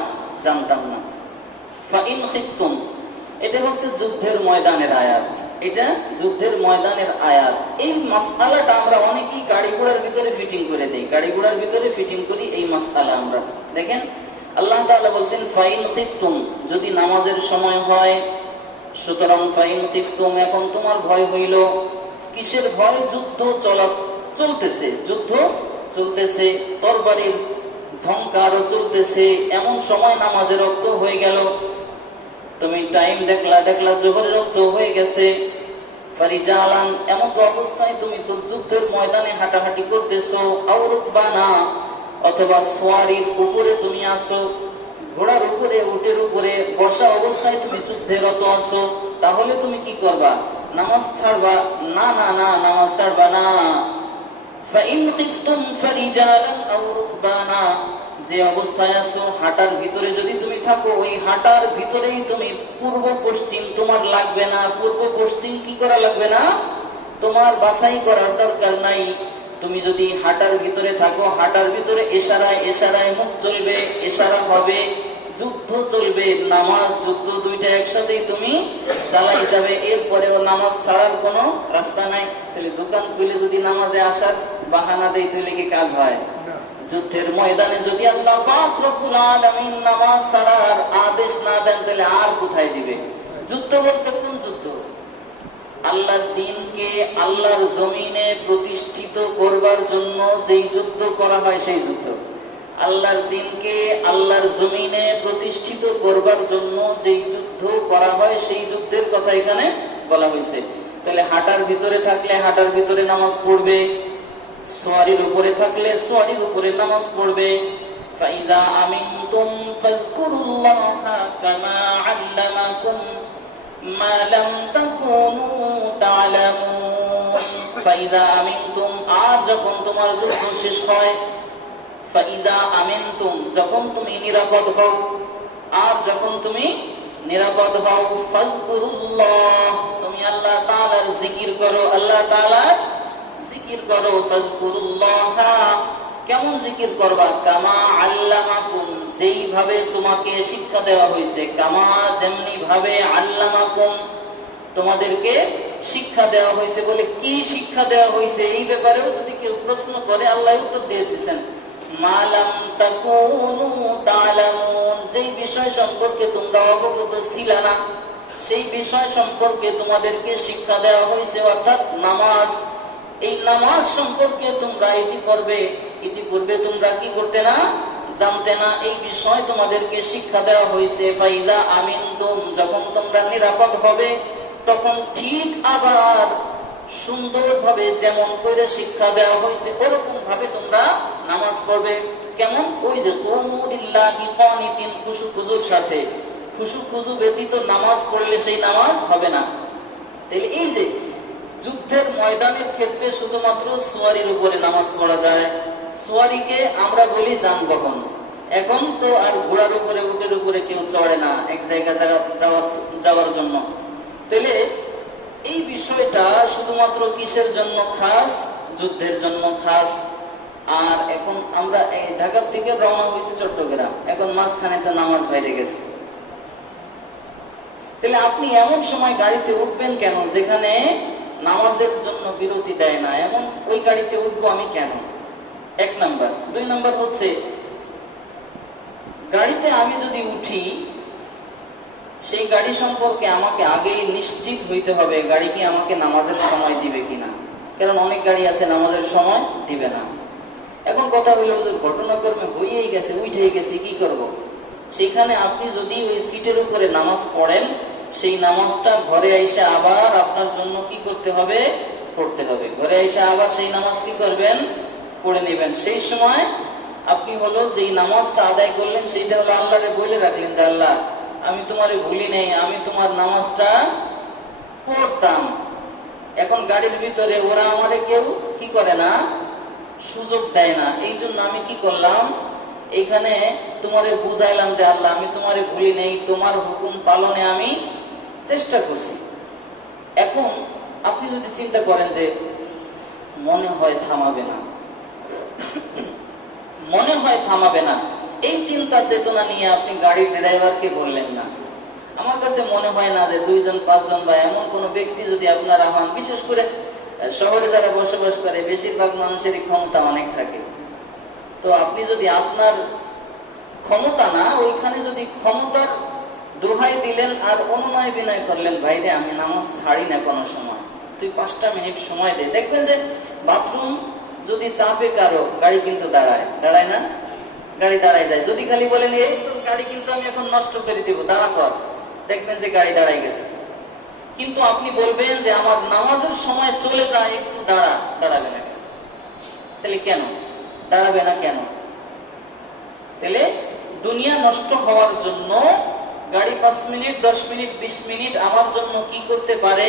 জানতাম না। ফাইন খিফতুম, এটা হচ্ছে যুদ্ধের ময়দানের আয়াত, এটা যুদ্ধের ময়দানের আয়াত। এই মাসআলাটা আমরা অনেকেই গাড়ি ঘোড়ার ভিতরে ফিটিং করে দেই, গাড়ি ঘোড়ার ভিতরে ফিটিং করি এই মাসআলা আমরা। দেখেন আল্লাহ তাআলা বলছেন ফাইন খিফতুম, যদি নামাজের সময় হয়। সুতরাং ফাইন খিফতুম, এখন তোমার ভয় হইল। কিসের ভয়? যুদ্ধ চলতেছে, যুদ্ধ চলতেছে, তরবারির ঝংকারও চলতেছে, এমন সময় নামাজের রক্ত হয়ে গেল। তুমি টাইম দেখলা জোহরের রক্ত হয়ে গেছে। ফারিজালান, এমন তো অবস্থায় তুমি তো যুদ্ধের ময়দানে হাঁটাহাঁটি করতেছো। আও রুকবানা, অথবা সোয়ারির উপরে তুমি আসো, ঘোড়ার উপরে, উটের উপরে বসা অবস্থায় তুমি যুদ্ধে রত আছো। তাহলে তুমি কি করবা? নামাজ ছাড়বা না? না না, নামাজ ছাড়বা না। ফাইন খিফতুম ফারিজালান আও রুকবানা, যে অবস্থায় আছো, হাঁটার ভিতরে যদি তুমি থাকো, ওই হাঁটার ভিতরেই তুমি পূর্ব পশ্চিম তোমার লাগবে না, পূর্ব পশ্চিম কি করা লাগবে না, তোমার বাছাই করার দরকার নাই। তুমি যদি হাঁটার ভিতরে থাকো, হাঁটার ভিতরে ইশারায় ইশারায় মুখ চলবে, ইশারা হবে, যুদ্ধ চলবে, নামাজ যুদ্ধ দুইটা একসাথেই তুমি চালাই যাবে। এরপরেও নামাজ ছাড়ার কোনো রাস্তা নাই। তাহলে দোকান খুলে যদি নামাজে আসার বাহানা দেয় তাহলে কি কাজ হয়? যুদ্ধের ময়দানে যদি আল্লাহ পাক রব্বুল আলামিন নামাজ ছাড়ার আদেশ না দেন তাহলে আর কোথায় দিবে? যুদ্ধ বলতে কোন যুদ্ধ? আল্লাহর দ্বীনকে আল্লাহর জমিনে প্রতিষ্ঠিত করবার জন্য যেই যুদ্ধ করা হয় সেই যুদ্ধ। আল্লাহর দ্বীনকে আল্লাহর জমিনে প্রতিষ্ঠিত করবার জন্য যেই যুদ্ধ করা হয় সেই যুদ্ধের কথা এখানে বলা হয়েছে। তাহলে হাঁটার ভিতরে থাকলে হাঁটার ভিতরে নামাজ পড়বে, সোয়ারির উপরে থাকলে সোয়ারির উপরে নামাজ পড়বে। ফাইজা আমিনতুম ফাযকুরুল্লাহা কামা আল্লামাকুম মা লাম তাকুনু তা'লামুন। ফাইজা আমিনতুম, আর যখন তোমার যুদ্ধ শেষ হয়, ফাইজা আমিনতুম, যখন তুমি নিরাপদ হও, আর যখন তুমি নিরাপদ হও, ফাযকুরুল্লাহ, তুমি আল্লাহ তাআলার জিকির করো, আল্লাহ তাআলার জিকির করো। ফাযকুরুল্লাহ, কেমন জিকির করবা? কামা আল্লামাকুম, যেইভাবে তোমাকে শিক্ষা দেওয়া হয়েছে। কামা, যেমনি ভাবে, আল্লামাকুম, তোমাদেরকে শিক্ষা দেওয়া হয়েছে। বলে কি শিক্ষা দেওয়া হয়েছে এই ব্যাপারেও যদি কেউ প্রশ্ন করে, আল্লাহ উত্তর দিয়ে দিয়েছেন, মা লাম তাকুনু তা'লামুন, যেই বিষয় সম্পর্কে তোমরা অবগত ছিলে না সেই বিষয় সম্পর্কে তোমাদেরকে শিক্ষা দেওয়া হয়েছে, অর্থাৎ নামাজ। এই নামাজ সম্পর্কে তোমরা ইতিপূর্বে তোমরা কি করতে না, জানতে না, এই বিষয় তোমাদেরকে শিক্ষা দেওয়া হয়েছে। ফাইজা আমিনতুম, যখন তোমরা নিরাপদ হবে তখন ঠিক আবার সুন্দরভাবে যেমন করে শিক্ষা দেওয়া হয়েছে ওরকম ভাবে তোমরা নামাজ পড়বে। কেমন? ওই যে কুমু লিল্লাহি কানিতিন, খুশু খুজুর সাথে। খুশু খুজু ব্যতীত নামাজ পড়লে সেই নামাজ হবে না। তাহলে এই যে যুদ্ধের ময়দানের ক্ষেত্রে শুধুমাত্র সোয়ারির উপরে নামাজ পড়া যায়। সোয়ারিকে আমরা বলি যানবাহন। এখন তো আর ঘোড়ার উপরে, উটের উপরে কেউ চড়ে না এক জায়গা যাওয়ার জন্য। তাহলে এই বিষয়টা শুধুমাত্র কিসের জন্য খাস? যুদ্ধের জন্য খাস। আর এখন আমরা ঢাকা থেকে রওনা হয়েছি চট্টগ্রাম, এখন মাঝখানে তো নামাজ বাইরে গেছে। তাহলে আপনি এমন সময় গাড়িতে উঠবেন কেন যেখানে নামাজের জন্য বিরতি দেয় না? এমন ওই গাড়িতে উঠবো আমি কেন? এক নাম্বার। দুই নাম্বার হচ্ছে, গাড়িতে আমি যদি উঠি সেই গাড়ি সম্পর্কে আমাকে আগেই নিশ্চিত হইতে হবে গাড়ি কি আমাকে নামাজের সময় দিবে কিনা। কারণ অনেক গাড়ি আছে নামাজের সময় দিবে না। এখন কথা হলো যে ঘটনাক্রমে হয়েই গেছে, উঠেই গেছে, কি করব? সেইখানে আপনি যদি ওই সিটের উপরে নামাজ পড়েন, সেই নামাজটা ঘরে এসে আবার আপনার জন্য কি করতে হবে? পড়তে হবে। ঘরে এসে আবার সেই নামাজ কি করবেন? পড়ে নেবেন। সেই সময় আপনি হলো যেই নামাজটা আদায় করলেন সেইটা হলো আল্লাহরে বলে রাখলেন যে আল্লাহ, আমি তোমারে ভুলি নেই, আমি তোমার নামাজটা পড়তাম। এখন গাড়ির ভিতরে ওরা আমারে কেউ কি করে না, সুযোগ দেয় না। এই জন্য আমি কি করলাম? এখানে তোমারে বুঝাইলাম যে আল্লাহ, আমি তোমারে ভুলি নেই, তোমার হুকুম পালনে আমি চেষ্টা করছি। এখন আপনি যদি চিন্তা করেন যে মনে হয় থামাবে না, মনে হয় থামাবে না, এই চিন্তা চেতনা নিয়ে আপনি গাড়ির ড্রাইভারকে বললেন না। আমার কাছে মনে হয় না যে 2 জন 5 জন বা এমন কোন ব্যক্তি যদি আপনারা হন, বিশেষ করে শহরে যারা বসবাস করে বেশিরভাগ মানুষেরই ক্ষমতা অনেক থাকে। তো আপনি যদি আপনার ক্ষমতা না, ওইখানে যদি ক্ষমতার দোহাই দিলেন আর অনুনয় বিনয় করলেন, ভাইরে আমি নামাজ ছাড়ি না কোনো সময়, তুই 5টা মিনিট সময় দে, দেখবেন যে বাথরুম যদি চাপে কারো, গাড়ি কিন্তু দাঁড়ায় না? গাড়ি দাঁড়ায় যায়। যদি খালি বলেন এই তোর গাড়ি কিন্তু আমি এখন নষ্ট করে দিব, দাঁড়া কর, দেখবেন যে গাড়ি দাঁড়ায় গেছে। কিন্তু আপনি বলবেন যে আমার নামাজের সময় চলে যায়, একটু দাঁড়াবে না কেন? তাহলে কেন দাঁড়াবে না কেন? তাহলে দুনিয়া নষ্ট হওয়ার জন্য গাড়ি 5 মিনিট 10 মিনিট 20 মিনিট আমার জন্য কি করতে পারে?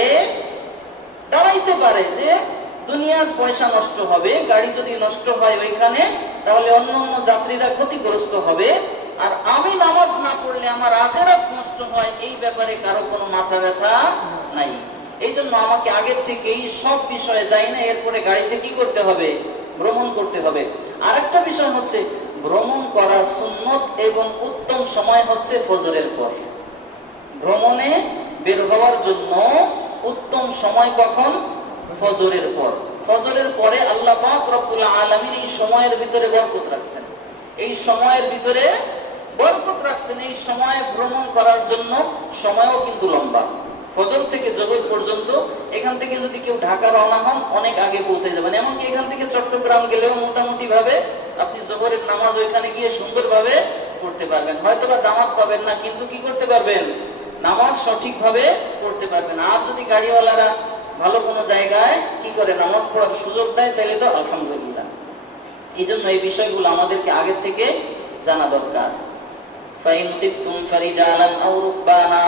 দাঁড়াইতে পারে। যে দুনিয়ার পয়সা নষ্ট হবে, গাড়ি যদি নষ্ট হয় ওইখানে, তাহলে অন্য অন্য যাত্রীরা ক্ষতিগ্রস্ত হবে, আর আমি নামাজ না পড়লে আমার আখিরাত নষ্ট হয়, এই ব্যাপারে কারো কোনো মাথা ব্যথা নাই। এই জন্য আমাকে আগের থেকেই সব বিষয়ে যাই না, এরপরে গাড়িতে কি করতে হবে? ভ্রমণ করতে হবে। আর একটা বিষয় হচ্ছে, ভ্রমণ করা সুন্নত এবং উত্তম সময় হচ্ছে ফজরের পর। ভ্রমণে বের হওয়ার জন্য উত্তম সময় কখন? ফজরের পর। ফজরের পরে আল্লাহ পাক রব্বুল আলামিন এই সময়ের ভিতরে বরকত রাখছেন, এই সময়ের ভিতরে বরকত রাখছেন। এই সময়ে ভ্রমণ করার জন্য সময়ও কিন্তু লম্বা, ফজর থেকে যোহর পর্যন্ত। এখান থেকে যদি কেউ ঢাকা রওনা হন, অনেক আগে পৌঁছে যাবেন। এমনকি এখান থেকে চট্টগ্রাম গেলেও মোটামুটি ভাবে আপনি যোহরের নামাজ ওইখানে গিয়ে সুন্দরভাবে পড়তে পারবেন। হয়তোবা জামাত পাবেন না, কিন্তু কি করতে পারবেন? নামাজ সঠিকভাবে পড়তে পারবেন। আর যদি গাড়িওয়ালারা ভালো কোনো জায়গায় কি করে নামাজ পড়ার সুযোগ দেয়, তাহলে তো আলহামদুলিল্লাহ। এই জন্য এই বিষয়গুলো আমাদেরকে আগের থেকে জানা দরকার। ফাইন খিফতুম ফারিজালান আও রুকবানা,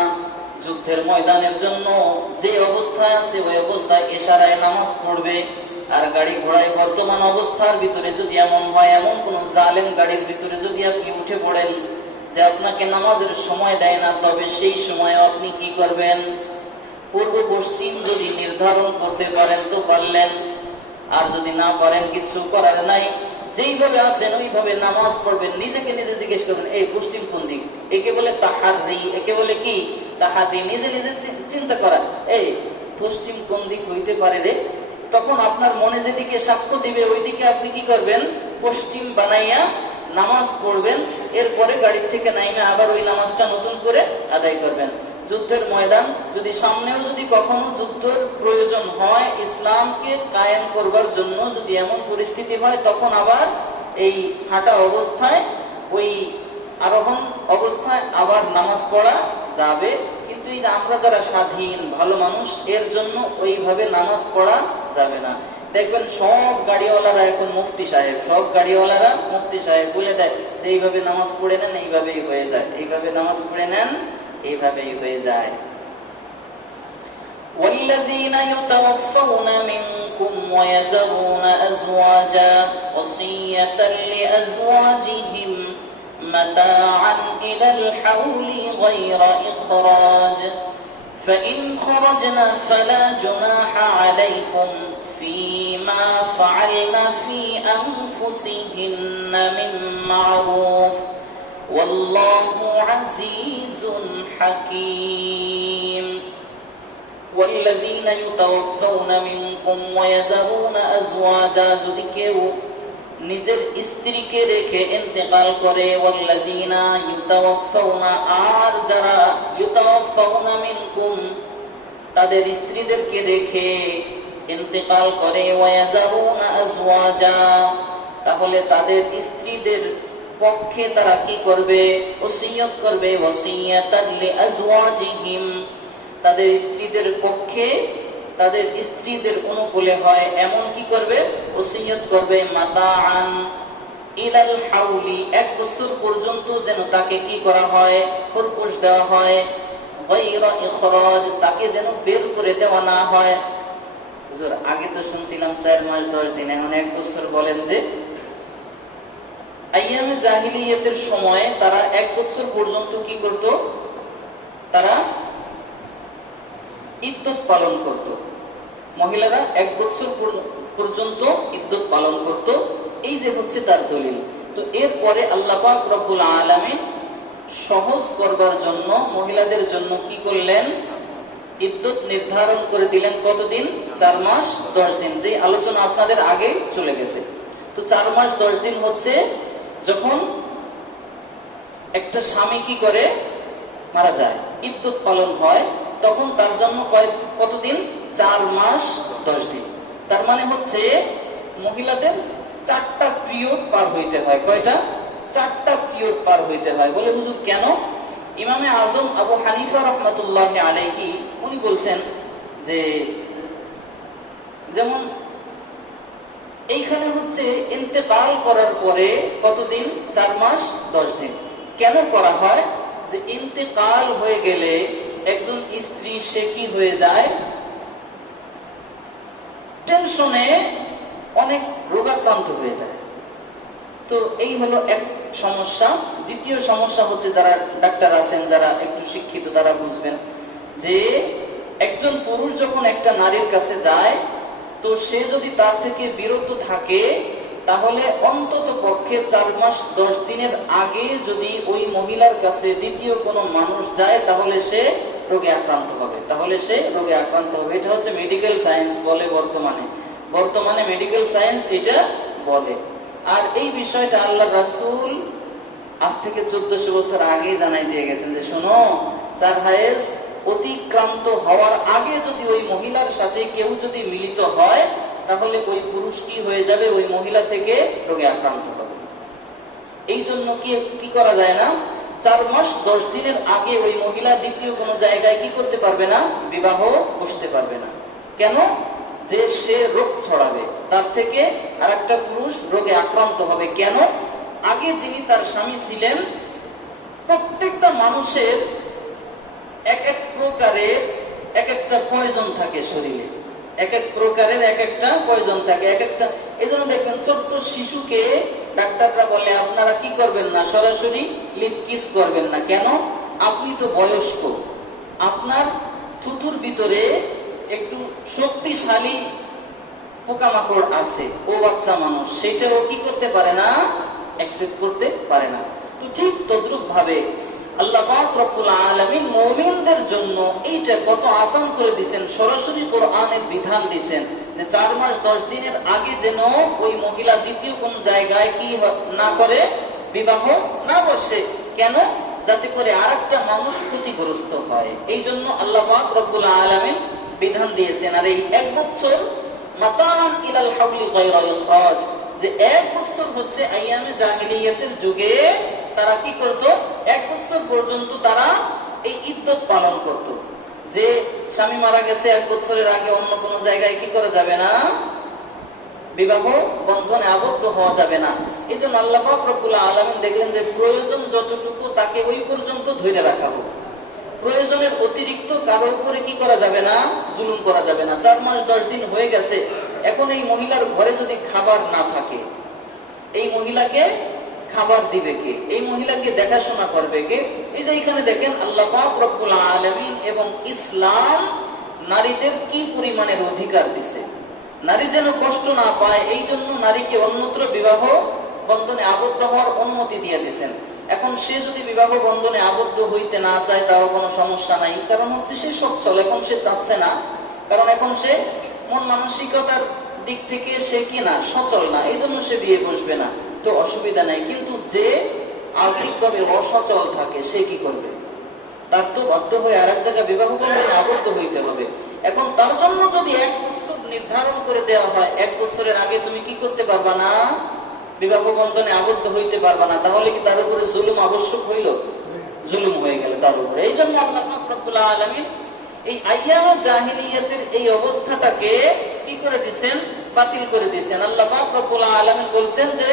যুদ্ধের ময়দানের জন্য যে অবস্থায় আছে ওই অবস্থায় ইশারায় নামাজ পড়বে। আর গাড়ি ঘোড়ায় বর্তমান অবস্থার ভিতরে যদি এমন হয়, এমন কোন জালেম গাড়ির ভিতরে যদি আপনি উঠে পড়েন যে আপনাকে নামাজের সময় দেয় না, তবে সেই সময় আপনি কি করবেন? পূর্ব পশ্চিম যদি নির্ধারণ করতে পারেন তো পারলেন, আর যদি না পারেন কিছু করার নাই, যেইভাবে আছেন ওইভাবে নামাজ পড়বেন। নিজেকে নিজে জিজ্ঞেস করবেন, এই পশ্চিম কোন দিক? একে বলে তাহারি, একে বলে কি? তাহারি। নিজে নিজে চিন্তা করা, এই পশ্চিম কোন দিক হইতে পারে রে? তখন আপনার মনে যেদিকে সাক্ষ্য দিবে ওইদিকে আপনি কি করবেন? পশ্চিম বানাইয়া নামাজ পড়বেন। এরপরে গাড়ির থেকে নাইমে আবার ওই নামাজটা নতুন করে আদায় করবেন। যুদ্ধের ময়দান যদি সামনেও যদি কখনো যুদ্ধের প্রয়োজন হয়, ইসলামকে কায়েম করবার জন্য যদি এমন পরিস্থিতি হয়, তখন আবার এই হাঁটা অবস্থায়, ওই আরোহণ অবস্থায় আবার নামাজ পড়া যাবে। কিন্তু এই আমরা যারা স্বাধীন ভালো মানুষ, এর জন্য ওইভাবে নামাজ পড়া যাবে না। দেখবেন সব গাড়িওয়ালারা এখন মুফতি সাহেব, সব গাড়িওয়ালারা মুফতি সাহেব বলে দেয় যে এইভাবে নামাজ পড়ে নেন, এইভাবেই হয়ে যায়, এইভাবে নামাজ পড়ে নেন, এইভাবেই হয়ে যায়। والذين يتوفون منكم ويذرون أزواجا وصية لأزواجهم متاعا إلى الحول غير إخراج فإن خرجنا فلا جناح عليكم فيما فعلن في أنفسهن من معروف والله عزيز حكيم والذين يتوفون منكم ويذرون أزواجا যদি কেউ নিজের স্ত্রীকে রেখে ইন্তেকাল করে, ওয়াল্লাযীনা ইউতাওয়াফাউনা, আর যারা ইউতাওয়াফাউনা মিনকুম তাদের স্ত্রীদেরকে রেখে ইন্তেকাল করে, ওয়াযারুনা আজওয়াজা তাহলে তাদের স্ত্রীদের পক্ষে তারা কি করবে? ওসিয়ত করবে। ওয়াসিয়াতান লিআজওয়াজিহিম, তাদের স্ত্রীদের পক্ষে, তাদের স্ত্রীদের অনুকূলে হয় এমন কি করবে? ওসিয়ত করবে। মাতাআন ইলাল হাউলি, 1 বছর পর্যন্ত যেন তাকে কি করা হয়? খরপোশ দেওয়া হয়। গায়রা ইখরাজ, তাকে যেন বের করে দেওয়া না হয়। হুজুর আগে তো শুনছিলাম 4 মাস 10 দিন, এখন 1 বছর বলেন যে? আইয়ামে জাহিলিয়াতের সময় তারা 1 বছর পর্যন্ত কি করত? তারা ইদ্দত পালন করত। মহিলারা 1 বছর পর্যন্ত ইদ্দত পালন করত। এই যে হচ্ছে তার দলিল। তো এরপরে আল্লাহ পাক রব্বুল আলামিন সহজ করবার জন্য মহিলাদের জন্য কি করলেন? ইদ্দত নির্ধারণ করে দিলেন কতদিন? 4 মাস 10 দিন, যে আলোচনা আপনাদের আগে চলে গেছে। তো 4 মাস 10 দিন হচ্ছে যখন একটা স্বামী কি করে? মারা যায়, ইদ্দত পালন হয়, তখন তার জন্য কতদিন? 4 মাস 10 দিন। তার মানে হচ্ছে মহিলাদের 4টা পিরিয়ড পার হইতে হয়। কয়টা? 4টা পিরিয়ড পার হইতে হয়। বলে হুজুর কেন? ইমামে আজম আবু হানিফা রাহমাতুল্লাহি আলাইহি উনি বলছেন যে যেমন এইখানে হচ্ছে ইন্তেকাল করার পরে কতদিন? 4 মাস 10 দিন। কেন করা হয়? যে ইন্তেকাল হয়ে গেলে একজন স্ত্রী সে কি হয়ে যায়? টেনশনে অনেক রোগাক্রান্ত হয়ে যায়। তো এই হলো এক সমস্যা। দ্বিতীয় সমস্যা হচ্ছে, যারা ডাক্তার আছেন, যারা একটু শিক্ষিত, তারা বুঝবেন যে একজন পুরুষ যখন একটা নারীর কাছে যায়, তো সে যদি তার থেকে বিরত থাকে, তাহলে অন্তত পক্ষে 4 মাস 10 দিনের আগে যদি ওই মহিলার কাছে দ্বিতীয় কোনো মানুষ যায়, তাহলে সে রোগে আক্রান্ত হবে। এটা হচ্ছে মেডিকেল সায়েন্স বলে, বর্তমানে মেডিকেল সায়েন্স এটা বলে। আর এই বিষয়টা আল্লাহ রাসূল আজ থেকে 1400 বছর আগে জানাই দিয়ে গেছেন যে শোনো, 4 হায়েজ অতিক্রান্ত হওয়ার আগে যদি ওই মহিলার সাথে কেউ যদি মিলিত হয়, তাহলে ওই পুরুষ কি হয়ে যাবে, ওই মহিলা থেকে রোগে আক্রান্ত হবে। এই জন্য কি করা যায় না, 4 মাস 10 দিনের আগে ওই মহিলা দ্বিতীয় কোনো জায়গায় কি করতে পারবে না, বিবাহ বসতে পারবে না। কেন? যে সে রোগ ছড়াবে, তার থেকে আর একটা পুরুষ রোগে আক্রান্ত হবে। কেন? আগে যিনি তার স্বামী ছিলেন, প্রত্যেকটা মানুষের এক এক প্রকারের এক একটা পয়জন থাকে শরীরে, এক এক প্রকারের এক একটা পয়জন থাকে, এক একটা। এই জন্য দেখবেন ছোট্ট শিশুকে ডাক্তাররা বলে আপনারা কি করবেন না, সরাসরি লিপ কিস করবেন না। কেন? আপনি তো বয়স্ক, আপনার থুতুর ভিতরে একটু শক্তিশালী পোকামাকড় আছে, ও বাচ্চা মানুষ, সেটাও কি করতে পারে না, অ্যাকসেপ্ট করতে পারে না। তো ঠিক তদ্রূপ ভাবে আল্লাহ পাক রব্বুল আলামিন মুমিনদের জন্য এইটা কত আসান করে দিয়েছেন, সরাসরি কোরআনের বিধান দিয়েছেন যে 4 মাস 10 দিনের আগে যেন ওই মহিলা দ্বিতীয় কোন জায়গায় কি না করে, বিবাহ না বসে। কেন? যাতে করে আরেকটা মানুষ ক্ষতিগ্রস্ত হয়। এই জন্য আল্লাহ পাক রব্বুল আলামিন বিধান দিয়েছেন। আর এই 1 বছর মাতাআন ইলাল হাওলি গায়রা ইখরাজ, যে 1 বছর হচ্ছে আইয়ামে জাহিলিয়াতের যুগে তারা কি করত, 1 বছর পর্যন্ত তারা এই ইদ্দত পালন করত, যে স্বামী মারা গেছে 1 বছরের আগে অন্য কোনো জায়গায় কি করা যাবে না, বিবাহ বন্ধনে আবদ্ধ হওয়া যাবে না। এই জন্য আল্লাহ পাক রব্বুল আলামিন দেখলেন যে প্রয়োজন যতটুকু তাকে ওই পর্যন্ত ধরে রাখা হোক, প্রয়োজনের অতিরিক্ত কারো উপরে কি করা যাবে না, জুলুম করা যাবে না। 4 মাস 10 দিন হয়ে গেছে, এখন এই মহিলার ঘরে যদি খাবার না থাকে, এই মহিলাকে খাবার দিবে কে, এই মহিলাকে দেখাশোনা করবে কে? এই যে এখানে দেখেন আল্লাহ পাক রব্বুল আলামিন এবং ইসলাম নারীদের কি পরিমাণের অধিকার দিছে, নারী যেন কষ্ট না পায়, এই জন্য নারীকে অন্যত্র বিবাহ বন্ধনে আবদ্ধ হওয়ার অনুমতি দিয়ে দিয়েছেন। এখন সে যদি বিবাহ বন্ধনে আবদ্ধ হইতে না চায়, তাও কোনো সমস্যা নাই, কারণ হচ্ছে সে সচ্ছল, এখন সে চাচ্ছে না, কারণ এখন সে মন মানসিকতার দিক থেকে সে কি না, সচল না, এই জন্য সে বিয়ে বসবে না, তো অসুবিধা নাই। কিন্তু যে আর্থিকভাবে অসচল থাকে, সে কি করবে? তার তো বাধ্য হয়ে আরেক জায়গায় বিবাহ বন্ধনে আবদ্ধ হইতে হবে। এখন তার জন্য যদি 1 বছর নির্ধারণ করে দেওয়া হয়, 1 বছরের আগে তুমি কি করতে পারবা না, বিবাহ বন্ধনে আবদ্ধ হইতে পারবা না, তাহলে কি তার উপরে জুলুম আবশ্যক হইল? জুলুম হয়ে গেল তার উপরে। এই জন্য আল্লাহ পাক রব্বুল আলামিন এই আইয়ামে জাহিলিয়াতের এই অবস্থাটাকে কি করে দিয়েছেন, বাতিল করে দিয়েছেন। আল্লাহ পাক রব্বুল আলামিন বলছেন যে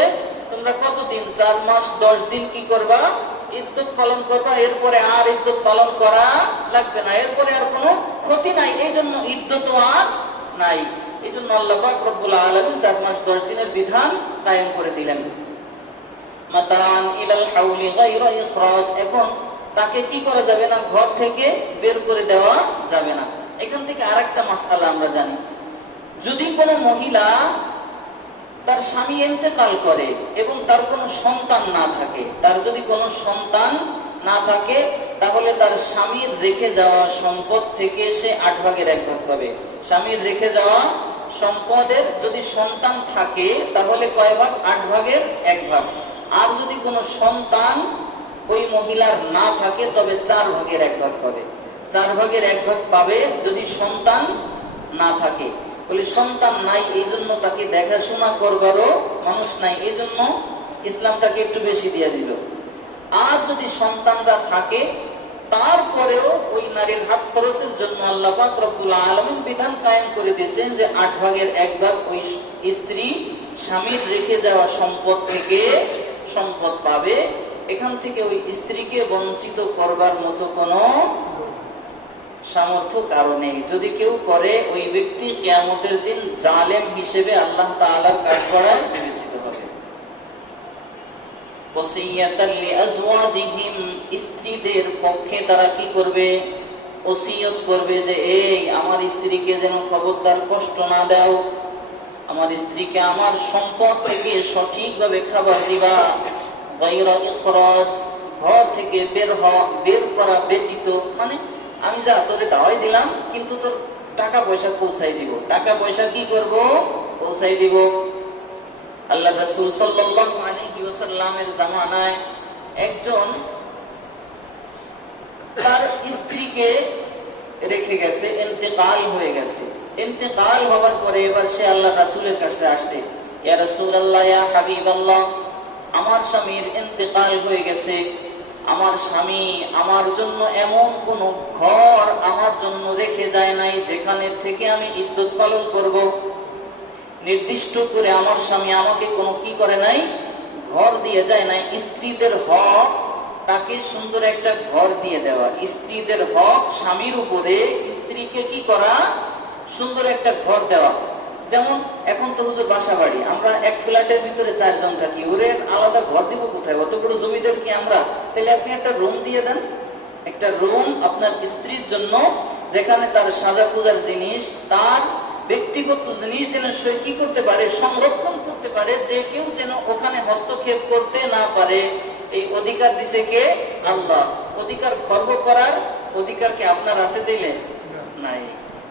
তোমরা কতদিন, 4 মাস 10 দিন কি করবা, ইদ্দত পালন করবা, এরপরে আর ইদ্দত পালন করা লাগবে না, এরপরে আর কোনো ক্ষতি নাই, এই জন্য ইদ্দত আর নাই। এই জন্য আল্লাহ পাক রব্বুল আলামিন 4 মাস 10 দিনের বিধান কায়েম করে দিলেন। মাতাআন ইলাল হাওলি গায়রা ইখরাজ, এখন তাকে কি করা যাবে না, ঘর থেকে বের করে দেওয়া যাবে না। এখান থেকে আরেকটা মাসআলা আমরা জানি, যদি কোনো মহিলা তার স্বামী ইন্তেকাল করে এবং তার কোনো সন্তান না থাকে, তার যদি কোনো সন্তান না থাকে, তাহলে তার স্বামীর রেখে যাওয়া সম্পদ থেকে সে 8 ভাগের 1 ভাগ পাবে। স্বামীর রেখে যাওয়া সম্পদের যদি সন্তান থাকে, তাহলে কয় ভাগ? 8 ভাগের 1 ভাগ। আর যদি কোনো সন্তান ওই মহিলার না থাকে, তবে 4 ভাগের 1 ভাগ পাবে। 4 ভাগের 1 ভাগ পাবে যদি সন্তান না থাকে। বলে সন্তান নাই, এই জন্য তাকে দেখাশোনা করবারও মানুষ নাই, এই জন্য ইসলাম তাকে একটু বেশি দিয়ে দিল। আর যদি সন্তানরা থাকে, তারপরেও ওই নারীর হাত খরচের জন্য আল্লাহ পাক রব্বুল আলামিন বিধান কায়েম করে দিয়েছেন যে 8 ভাগের 1 ভাগ ওই স্ত্রী স্বামীর রেখে যাওয়া সম্পদ থেকে সম্পদ পাবে। এখান থেকে ওই স্ত্রীকে বঞ্চিত করবার মতো কোনো সামর্থ্য কারণে যদি কেউ করে, ওই ব্যক্তি কিয়ামতের দিন জালেম হিসেবে আল্লাহ তাআলার কাঠগড়ায় বিবেচিত হবে। ওসিয়াতাল লিআজওয়াজিহিম, স্ত্রীদের পক্ষে তারা কি করবে? ওসিয়ত করবে যে এই আমার স্ত্রীকে যেন খবরদার কষ্ট না দাও, আমার স্ত্রীকে আমার সম্পদ থেকে সঠিকভাবে খাবার দিবা, গায়রা ইখরাজ, ঘর থেকে বের করা ব্যতীত, মানে আমি যা তোরে দাওয়াই দিলাম কিন্তু তোর টাকা পয়সা পৌঁছাই দিব, টাকা পয়সা কি করব? পৌঁছাই দিব। আল্লাহ রাসূল সাল্লাল্লাহু আলাইহি ওয়াসাল্লামের জামানায় একজন তার স্ত্রীকে রেখে গেছে, ইন্তেকাল হয়ে গেছে। ইন্তেকাল হওয়ার পরে এবার সে আল্লাহ রাসূলের কাছে আসছে, ইয়া রাসূলুল্লাহ, ইয়া হাবিবাল্লাহ, আমার স্বামীর ইন্তেকাল হয়ে গেছে, আমার স্বামী আমার জন্য এমন কোন ঘর আমার জন্য রেখে যায় নাই যেখানে থেকে আমি ইদ্যত পালন করব। নির্দিষ্ট করে আমার স্বামী আমাকে কোনো কি করে নাই, ঘর দিয়ে যায় নাই। স্ত্রীদের হক তাকে সুন্দর একটা ঘর দিয়ে দেওয়া, স্ত্রীদের হক স্বামীর উপরে স্ত্রীকে কি করা, সুন্দর একটা ঘর দেওয়া। যেমন এখন তো হুজুর বাসা বাড়ি, আমরা এক ফ্ল্যাটের ভিতরে 4 জন থাকি, ওরে আলাদা ঘর দিব কোথায়? অত বড় জমিদার কি আমরা? তাহলে আপনি একটা রুম দিয়ে দেন, একটা রুম আপনার স্ত্রীর জন্য, যেখানে তার সাজা পূজার জিনিস, তার ব্যক্তিগত জিনিস যেন সে কি করতে পারে, সংরক্ষণ করতে পারে, যে কেউ যেন ওখানে হস্তক্ষেপ করতে না পারে। এই অধিকার দিছে কে? আল্লাহ। অধিকার খর্ব করার অধিকার কি আপনার আছে? দিলে নাই।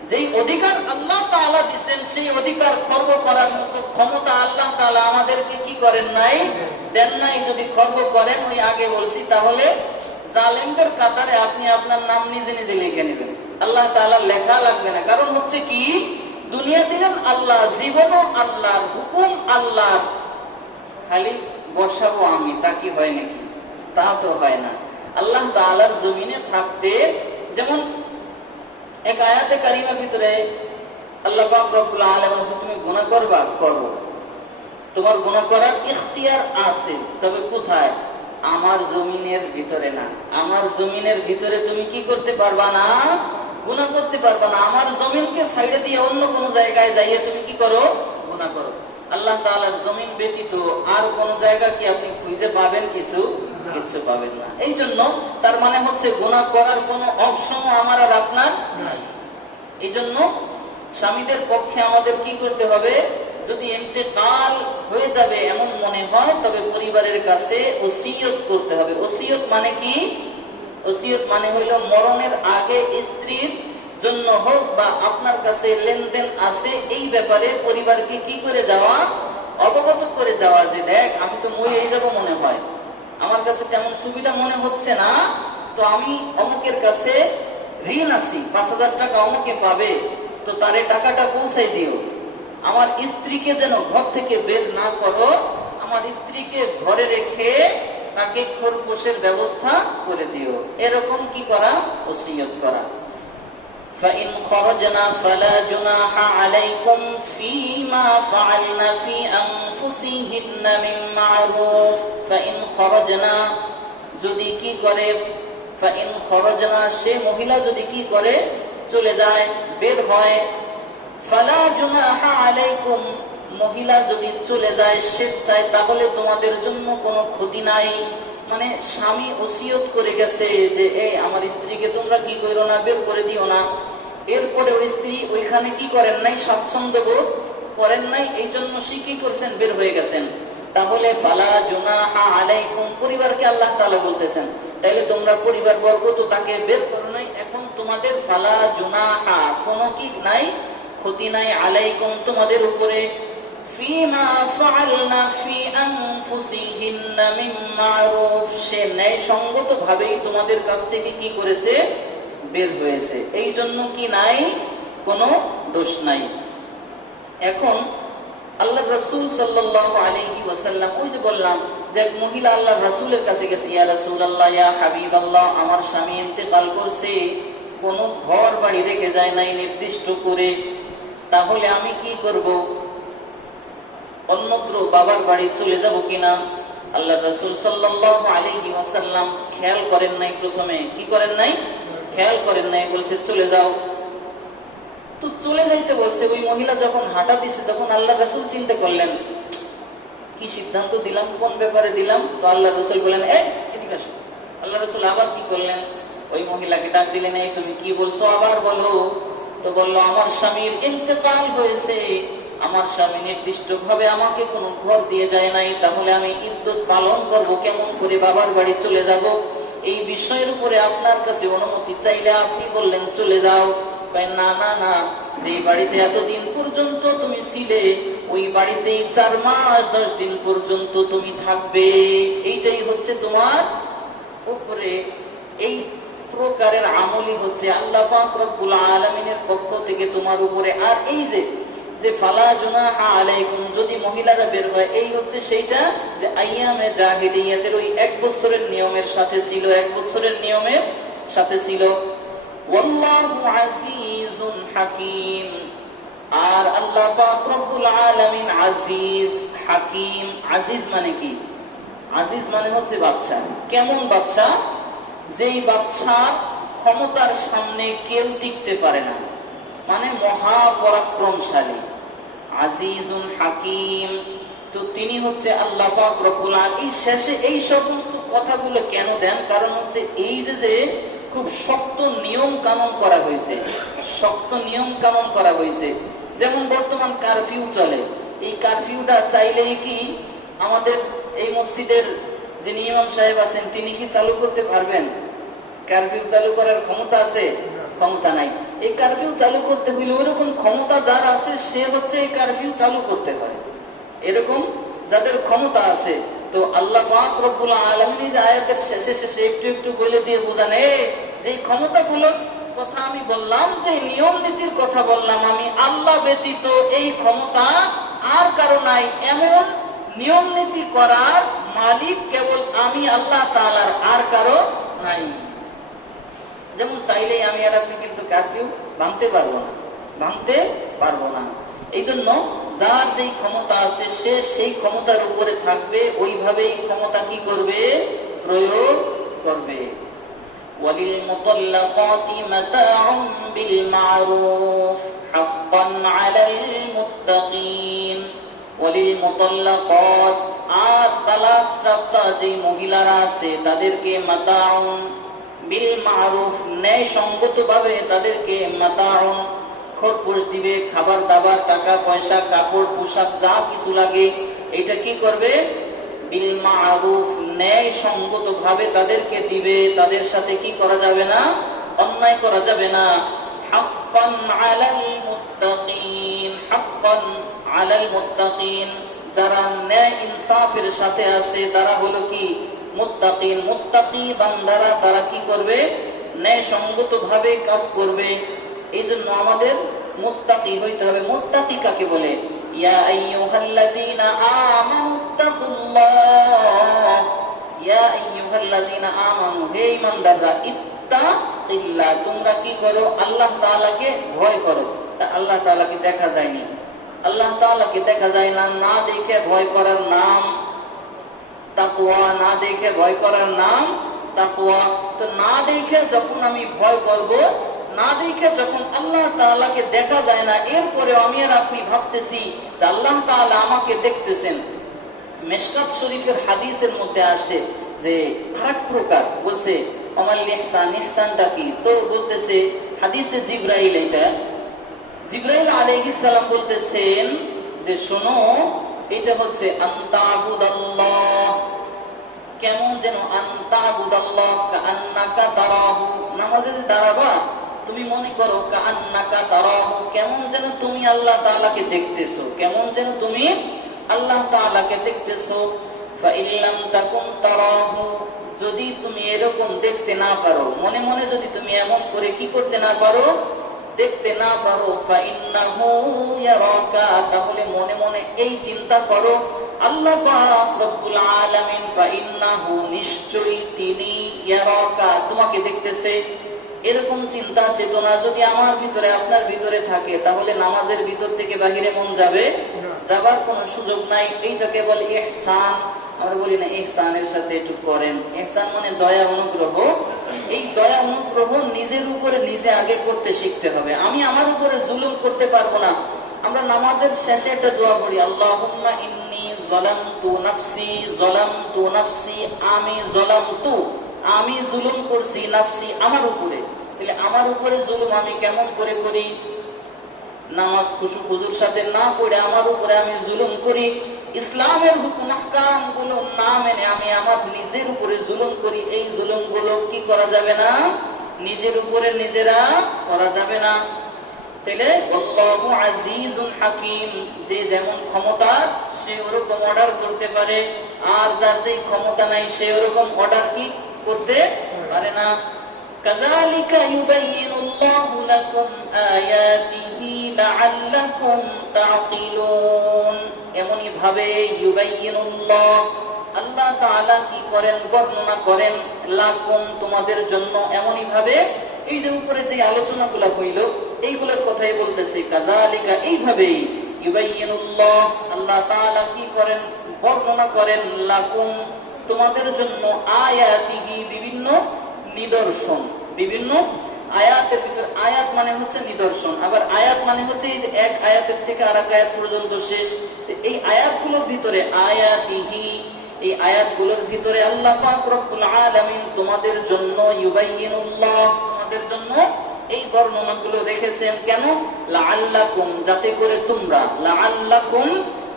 যেই অধিকার আল্লাহ তাআলা দিবেন, সেই অধিকার খর্ব করার মতো ক্ষমতা আল্লাহ তাআলা আমাদেরকে কি করেন নাই, দেন নাই। যদি খর্ব করেন, ওই আগে বলছি, তাহলে জালেমদের কাতারে আপনি আপনার নাম নিজে নিজে লিখে নেবেন, আল্লাহ তাআলা লেখা লাগবে না। কারণ হচ্ছে কি, দুনিয়া দিলেন আল্লাহ, জীবনও আল্লাহর, হুকুম আল্লাহর, খালি বসাবো আমি, তা কি হয় নাকি? তা তো হয় না। আল্লাহ তাআলার জমিনে থাকতে, যেমন এক আয়াতে কারিমার ভিতরে আল্লাহ পাক রব্বুল আলামিন বলেন, তুমি গুনাহ করবা, করো, তোমার গুনাহ করার ইখতিয়ার আছে, তবে কোথায়? আমার জমিনের ভিতরে না। আমার জমিনের ভিতরে তুমি কি করতে পারবা না? গুনাহ করতে পারবা না। আমার জমিনকে সাইডে দিয়ে অন্য কোন জায়গায় যাইয়ে তুমি কি করো? গুনাহ করো। আল্লাহ তাআলার জমিন ব্যতীত আর কোন জায়গা কি আপনি খুঁজে পাবেন? কিছু পাবেন না। এই জন্য তার মানে হচ্ছে গুনাহ করার কোনো অপশন আমার আর আপনার নাই। এই জন্য স্বামীদের পক্ষে আমাদের কি করতে হবে? যদি ইন্তেকাল হয়ে যাবে এমন মনে হয়, তবে পরিবারের কাছে ওসিয়ত করতে হবে। ওসিয়ত মানে কি? ওসিয়ত মানে হইল মরণের আগে স্ত্রীর জন্য হোক বা আপনার কাছে লেনদেন আছে, এই ব্যাপারে পরিবারকে কি করে যাওয়া, অবগত করে যাওয়া, যে দেখ আমি তো মরে যাব মনে হয়, আমার কাছে তেমন সুবিধা মনে হচ্ছে না, তো আমি অমুকের কাছে ঋণ আছি, 5,000 টাকা অমুকে পাবে, তো তারে টাকাটা পৌঁছাই দিও। আমার স্ত্রীকে যেন ঘর থেকে বের না করো, আমার স্ত্রীকে ঘরে রেখে তাকে খরপোশের ব্যবস্থা করে দিও। এরকম কি করা? ওসিয়ত করা। فَإِنْ خَرَجْنَا فَلَا جُنَاحَ عَلَيْكُمْ فِيمَا فَعَلْنَ فِي أَنفُسِهِنَّ مِنْ مَعْرُوفٍ فَإِنْ خَرَجْنَا, যদি কি করে, فَإِنْ خَرَجْنَا, সে মহিলা যদি কি করে, চলে যায়, বের হয়, فَلَا جُنَاحَ عَلَيْكُمْ, মহিলা যদি চলে যায় স্বেচ্ছায়, তাহলে তোমাদের জন্য কোনো ক্ষতি নাই। মানে স্বামী ওসিয়ত করে গেছে যে এই আমার স্ত্রীকে তোমরা কি করো না, বের করে দিও না। এরপরে ওই স্ত্রী ওইখানে কি করেন নাই, স্বাচ্ছন্দ্য বোধ করেন নাই, এই জন্য সে কি করছেন, বের হয়ে গেছেন। তাহলে ফালা জুনাহা আলাইকুম, পরিবারকে আল্লাহ তাআলা বলতেছেন, তাইলে তোমরা পরিবার বর্গ তো তাকে বের করো নাই, এখন তোমাদের ফালা জুনাহা, কোনো কি নাই, ক্ষতি নাই, আলাইকুম, তোমাদের উপরে, ফিমা ফাআলনা ফি আনফুসিহিন্না মিন মারুফ, সে ন্যায়সঙ্গত ভাবেই তোমাদের কাছ থেকে কি করেছে, বের হয়েছে, এই জন্য কি নাই, কোনো দোষ নাই। এখন আল্লাহ রাসূল সাল্লাল্লাহু আলাইহি ওয়াসাল্লাম, ওই যে বললাম যে এক মহিলা আল্লাহ রাসূলের কাছে গেছে, ইয়া রাসূলুল্লাহ, ইয়া হাবিবাল্লাহ, আমার স্বামী ইন্তেকাল করছে, কোনো ঘর বাড়ি রেখে যায় নাই নির্দিষ্ট করে, তাহলে আমি কি করব? অন্যত্র বাবার বাড়ি চলে যাব কিনা? আল্লাহ রাসূল সাল্লাল্লাহু আলাইহি ওয়াসাল্লাম খেয়াল করেন নাই, প্রথমে কি করেন নাই, খেয়াল করেন নাই, বলছে চলে যাও। তো চলে যাইতে বলছে, ওই মহিলা যখন হাঁটা দিছে তখন আল্লাহ রাসূল চিন্তা করলেন কি সিদ্ধান্ত দিলাম, কোন ব্যাপারে দিলাম। তো আল্লাহ রাসূল বলেন এদিকে আসো। আল্লাহ রাসূল আবার কি করলেন, ওই মহিলাকে ডাক দিলেন, এই তুমি কি বলছো আবার বলো। তো বলল, আমার স্বামীর ইন্তেকাল হয়েছে, আমার স্বামী নির্দিষ্ট ভাবে আমাকে কোনো ঘর দিয়ে যায় নাই, তাহলে আমি ইদ্যত পালন করব কেমন করে, বাবার বাড়ি চলে যাব, এই বিষয়ের উপরে আপনার কাছে অনুমতি চাইলে আপনি বললেন চলে যাও। না না না, যে বাড়িতে এতদিন পর্যন্ত তুমি ছিলে ওই বাড়িতেই 4 মাস 10 দিন পর্যন্ত তুমি থাকবে, এইটাই হচ্ছে তোমার উপরে। এই প্রকারের আমলই হচ্ছে আল্লাহ পাক রব্বুল আলামিনের পক্ষ থেকে তোমার উপরে। আর এই যে ফালা জুনাহা আলাইকুম, যদি মহিলারা বের হয়, এই হচ্ছে সেইটা যে আইয়ামে জাহিলিয়াতের ওই 1 বছরের নিয়মের সাথে ছিল, 1 বছরের নিয়মের সাথে ছিল। ওয়াল্লাহু আজিজুন হাকীম, আর আল্লাহ পাক রব্বুল আলামিন আজিজ হাকীম। আজিজ মানে কি? আজিজ মানে হচ্ছে বাদশা। কেমন বাদশা? যেই বাদশার ক্ষমতার সামনে কেউ টিকতে পারে না, মানে মহাপরাক্রমশালী। আজিজুন হাকীম, তো তিনি হচ্ছে আল্লাহ পাক রব্বুল আলামিন। এই শেষে এই সমস্ত কথাগুলো কেন দেন? কারণ হচ্ছে এই যে খুব শক্ত নিয়ম কানুন করা হয়েছে, শক্ত নিয়ম কানুন করা হয়েছে। যেমন বর্তমান কারফিউ চলে, এই কারফিউটা চাইলেই কি আমাদের এই মসজিদের যিনি ইমাম সাহেব আছেন তিনি কি চালু করতে পারবেন? কারফিউ চালু করার ক্ষমতা আছে? ক্ষমতা নাই। এই কারফিউ চালু করতে হইলে ওইরকম ক্ষমতা যার আছে সে হচ্ছে এই কারফিউ চালু করতে হয়, এরকম যাদের ক্ষমতা আছে। তো আল্লাহ পাক রব্বুল আলামিন যে আয়াতের শেষে শেষে একটু একটু বলে দিয়ে বোঝান, যে ক্ষমতাগুলোর কথা আমি বললাম, যে নিয়ম নীতির কথা বললাম, আমি আল্লাহ ব্যতীত এই ক্ষমতা আর কারো নাই, এমন নিয়ম নীতি করার মালিক কেবল আমি আল্লাহ তাআলার, আর কারো নাই। যেমন চাইলেই আমি আর আপনি কিন্তু কারফিউ ভাঙতে পারবো না, ভাঙতে পারবো না। এই জন্য যার যেই ক্ষমতা আছে সে সেই ক্ষমতার উপরে থাকবে, ওইভাবেই ক্ষমতা কি করবে? প্রয়োগ করবে। ওয়ালিল মুতাল্লাকাতি মাতাউন বিল মারুফ হাক্কান আলাল মুত্তাকিন। ওয়ালিল মুতাল্লাকাত, আর তালাক প্রাপ্ত যে মহিলারা আছে তাদেরকে মাতাউন বিল মারুফ, ন্যায় সঙ্গত ভাবে তাদেরকে মাতাউন, খরপোশ দিবে, খাবার দাবার, টাকা পয়সা, কাপড় পোশাক যা কিছু লাগে, এটা কি করবে? বিল মারুফ, ন্যায় সঙ্গত ভাবে তাদেরকে দিবে, তাদের সাথে কি করা যাবে না? অন্যায় করা যাবে না। হাক্কান আলাল মুত্তাকিন, হাক্কান আলাল মুত্তাকিন, যারা ন্যায় ইনসাফের সাথে আছে তারা হলো কি? মুত্তাকিন। মুত্তাকি বান্দারা তারা কি করবে? ন্যায় সঙ্গত ভাবে কাজ করবে। এই জন্য আমাদের মুত্তাকি হইতে হবে। মুত্তাকি কাকে বলে? ইয়া আইয়ুহাল্লাযীনা আমানু তাকুল্লাহ, ইয়া আইয়ুহাল্লাযীনা আমানু, হে ঈমানদাররা, ইত্তাকিল্লাহ, তোমরা কি করো? আল্লাহ তাআলাকে ভয় করো। আল্লাহ তাআলাকে দেখা যায়নি, আল্লাহ তাআলাকে দেখা যায় না, না দেখে ভয় করার নাম তাকওয়া, না দেখে ভয় করার নাম তাকওয়া। তো না দেখে যখন আমি ভয় করব, না দেখে যখন আল্লাহ তাআলাকে দেখা যায় না, এরপরে আমি আর আপনি ভাবতেছি যে আল্লাহ তাআলা আমাকে দেখতেছেন। মিশকাত শরীফের হাদিসের মধ্যে আসে যে আরেক প্রকার বলছে আমাল ইহসান, ইহসানটা কি? তো বলতেছে হাদিসে জিবরাইল, এটা জিবরাইল আলাইহিস সালাম বলতেছেন যে শোনো, এটা হচ্ছে আনতাবুদাল্লাহ, কেমন যেন? আনতাবুদাল্লাহ কাআন্নাকা তারাহু, নামাজে যে দাঁড়াবা তুমি মনে করো কাআন্নাকা তারাহু, কেমন যেন তুমি আল্লাহ তাআলাকে দেখতেছো, কেমন যেন তুমি আল্লাহ তাআলাকে দেখতেছো। ফাইল্লাম তাকুন তারাহু, যদি তুমি এরকম দেখতে না পারো, মনে মনে যদি তুমি এমন করে কি করতে না পারো? দেখতে না পারো, ফাইন্নাহু ইয়ারাকা, তাহলে মনে মনে এই চিন্তা করো আল্লাহ পাক রব্বুল আলামিন, ফাইন্নাহু, নিশ্চয়ই তিনি, ইয়ারাকা, তোমাকে দেখতেছে। এরকম চিন্তা চেতনা যদি আমার ভিতরে আপনার ভিতরে থাকে তাহলে নামাজের ভিতর থেকে বাহিরে মন যাবে? যাবার কোনো সুযোগ নাই। এইটাকে বলে ইহসান। আমরা বলি না ইহসানের সাথে একটু করেন। ইহসান মানে দয়া অনুগ্রহ। এই দয়া অনুগ্রহ নিজের উপরে নিজে আগে করতে শিখতে হবে। আমি আমার উপরে জুলুম করতে পারবো না। আমরা নামাজের শেষে একটা দোয়া পড়ি, আল্লাহুম্মা ইন্নী যালামতু নাফসি, আমি জুলুম করছি নাফসি, আমার উপরে। তাহলে আমার উপরে জুলুম আমি কেমন করে করি? নামাজ খুশু খুজুর সাথে না পড়ে আমার উপরে আমি জুলুম করি, ইসলামের হুকুম আহকাম গুলো না মেনে আমি আমার নিজের উপরে জুলুম করি। এই জুলুম গুলো কি করা যাবে না? নিজের উপরে নিজেরা করা যাবে না। তাহলে আল্লাহু আজিজুন হাকিম, যে যেমন ক্ষমতা সে ওরকম অর্ডার করতে পারে, আর যার যে ক্ষমতা নাই সে ওরকম অর্ডার কি করতে পারে না। কাযালিকা ইউবাইয়িনুল্লাহু লাকুম আয়াতিহি লাআল্লাকুম তা'কিলুন। এমনই ভাবে ইউবাইয়িনুল্লাহ, আল্লাহ তাআলা কি করেন? বর্ণনা করেন, লাকুম তোমাদের জন্য। এমনই ভাবে এই যে উপরে যে আলোচনাগুলো হইল এইগুলোর কথাই বলতেছে। কাযালিকা, এইভাবেই, ইউবাইয়িনুল্লাহ, আল্লাহ তাআলা কি করেন? বর্ণনা করেন, লাকুম তোমাদের জন্য, আয়াতিহি বিভিন্ন নিদর্শন। বিভিন্ন আয়াতের ভিতর, আয়াত মানে হচ্ছে নিদর্শন, আবার আয়াত মানে হচ্ছে এই যে এক আয়াতের থেকে আর এক আয়াত পর্যন্ত শেষ। এই আয়াতগুলোর ভিতরে আয়াতিহি, এই আয়াতগুলোর ভিতরে আল্লাহ পাক রব্বুল আলামিন তোমাদের জন্য, ইউবাইয়িনুল্লাহ তোমাদের জন্য এই বর্ণনাগুলো রেখেছেন। কেন? লাআল্লাকুম, যাতে করে তোমরা, লাআল্লাকুম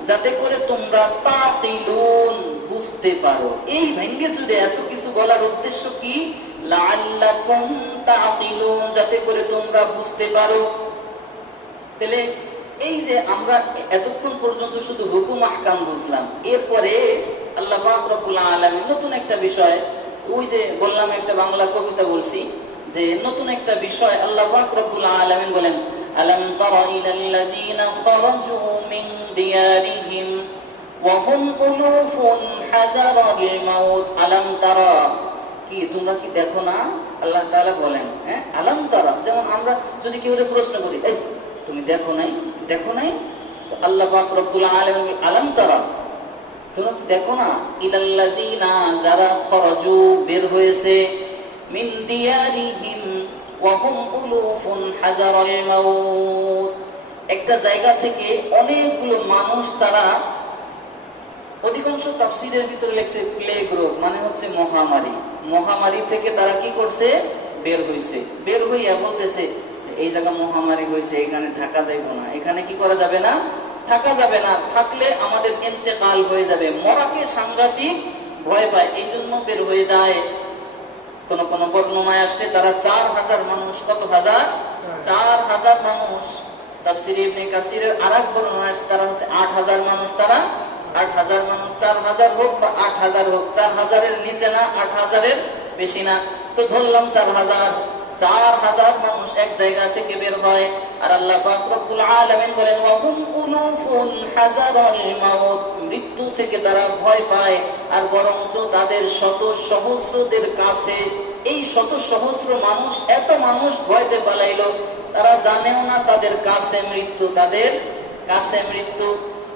যাতে করে তোমরা, তাকিলুন বুঝতে পারো। এই ভেঙ্গে চুরে এত কিছু বলার উদ্দেশ্য কি? লাআল্লাকুম তাকিলুন, যাতে করে তোমরা বুঝতে পারো। তাহলে এই যে আমরা এতক্ষণ পর্যন্ত শুধু হুকুম আহকাম বুঝলাম, এরপরে আল্লাহ পাক রব্বুল আলামিন নতুন একটা বিষয়, ওই যে বললাম একটা বাংলা কবিতা বলছি যে নতুন একটা বিষয় আল্লাহ পাক রব্বুল আলামিন বলেন, আলাম তারা ইলাল্লাযীনা খারাজু মিন দিয়ারিহিম ওয়া হুম উলুফুন হাযারাল মাউত। আলাম তারা, কি তোমরা কি দেখো না? আল্লাহ তাআলা বলেন, হ্যাঁ আলাম তারা। যেমন আমরা যদি কেউ প্রশ্ন করি, এই তুমি দেখো নাই, দেখো নাই, তো আল্লাহ পাক রব্বুল আলামিন আলাম তারা, তোমরা কি দেখো না? ইলাল্লাযীনা, যারা, খরাজু বের হয়েছে, মিন দিয়ারিহিম ওয়া হুম উলুফুন হাযারাল মাউত, একটা জায়গা থেকে অনেকগুলো মানুষ, তারা, অধিকাংশ তাফসীরের ভিতরে লেখছে প্লেগ রোগ, মানে হচ্ছে মহামারী। মহামারী থেকে তারা কি করছে? বের হয়েছে। বের হইয়া বলতেছে, এই জায়গা মহামারী হয়েছে, এখানে থাকা যাইব না, এখানে কি করা যাবে না? থাকা যাবে না, থাকলে আমাদের ইন্তেকাল হয়ে যাবে। মরাকে সাংঘাতিক ভয় পায়, এই জন্য বের হয়ে যায়। কোন কোন বর্ণনায় আসছে তারা 4000 মানুষ। কত হাজার? 4000 মানুষ। তাফসীর ইবনে কাসিরের আরেক বর্ণনায় আসছে তারা হচ্ছে 8000 মানুষ। তারা 8000 মানুষ, 4000 হোক বা 8000 হোক, 4000 এর নিচে না, 8000 এর বেশি না, তো ধরলাম 4000। 4000 মানুষ এক জায়গা থেকে বের হয়। আর আল্লাহ পাক রব্বুল আলামিন বলেন, ওয়া হুম উলুফুন হাযারাল মাউত, মৃত্যু থেকে তারা ভয় পায়। আর বরঞ্চ তাদের শত সহস্রদের কাছে, এই শত সহস্র মানুষ, এত মানুষ ভয়তে পালাইলো, তারা জানেও না তাদের কাছে মৃত্যু, তাদের কাছে মৃত্যু।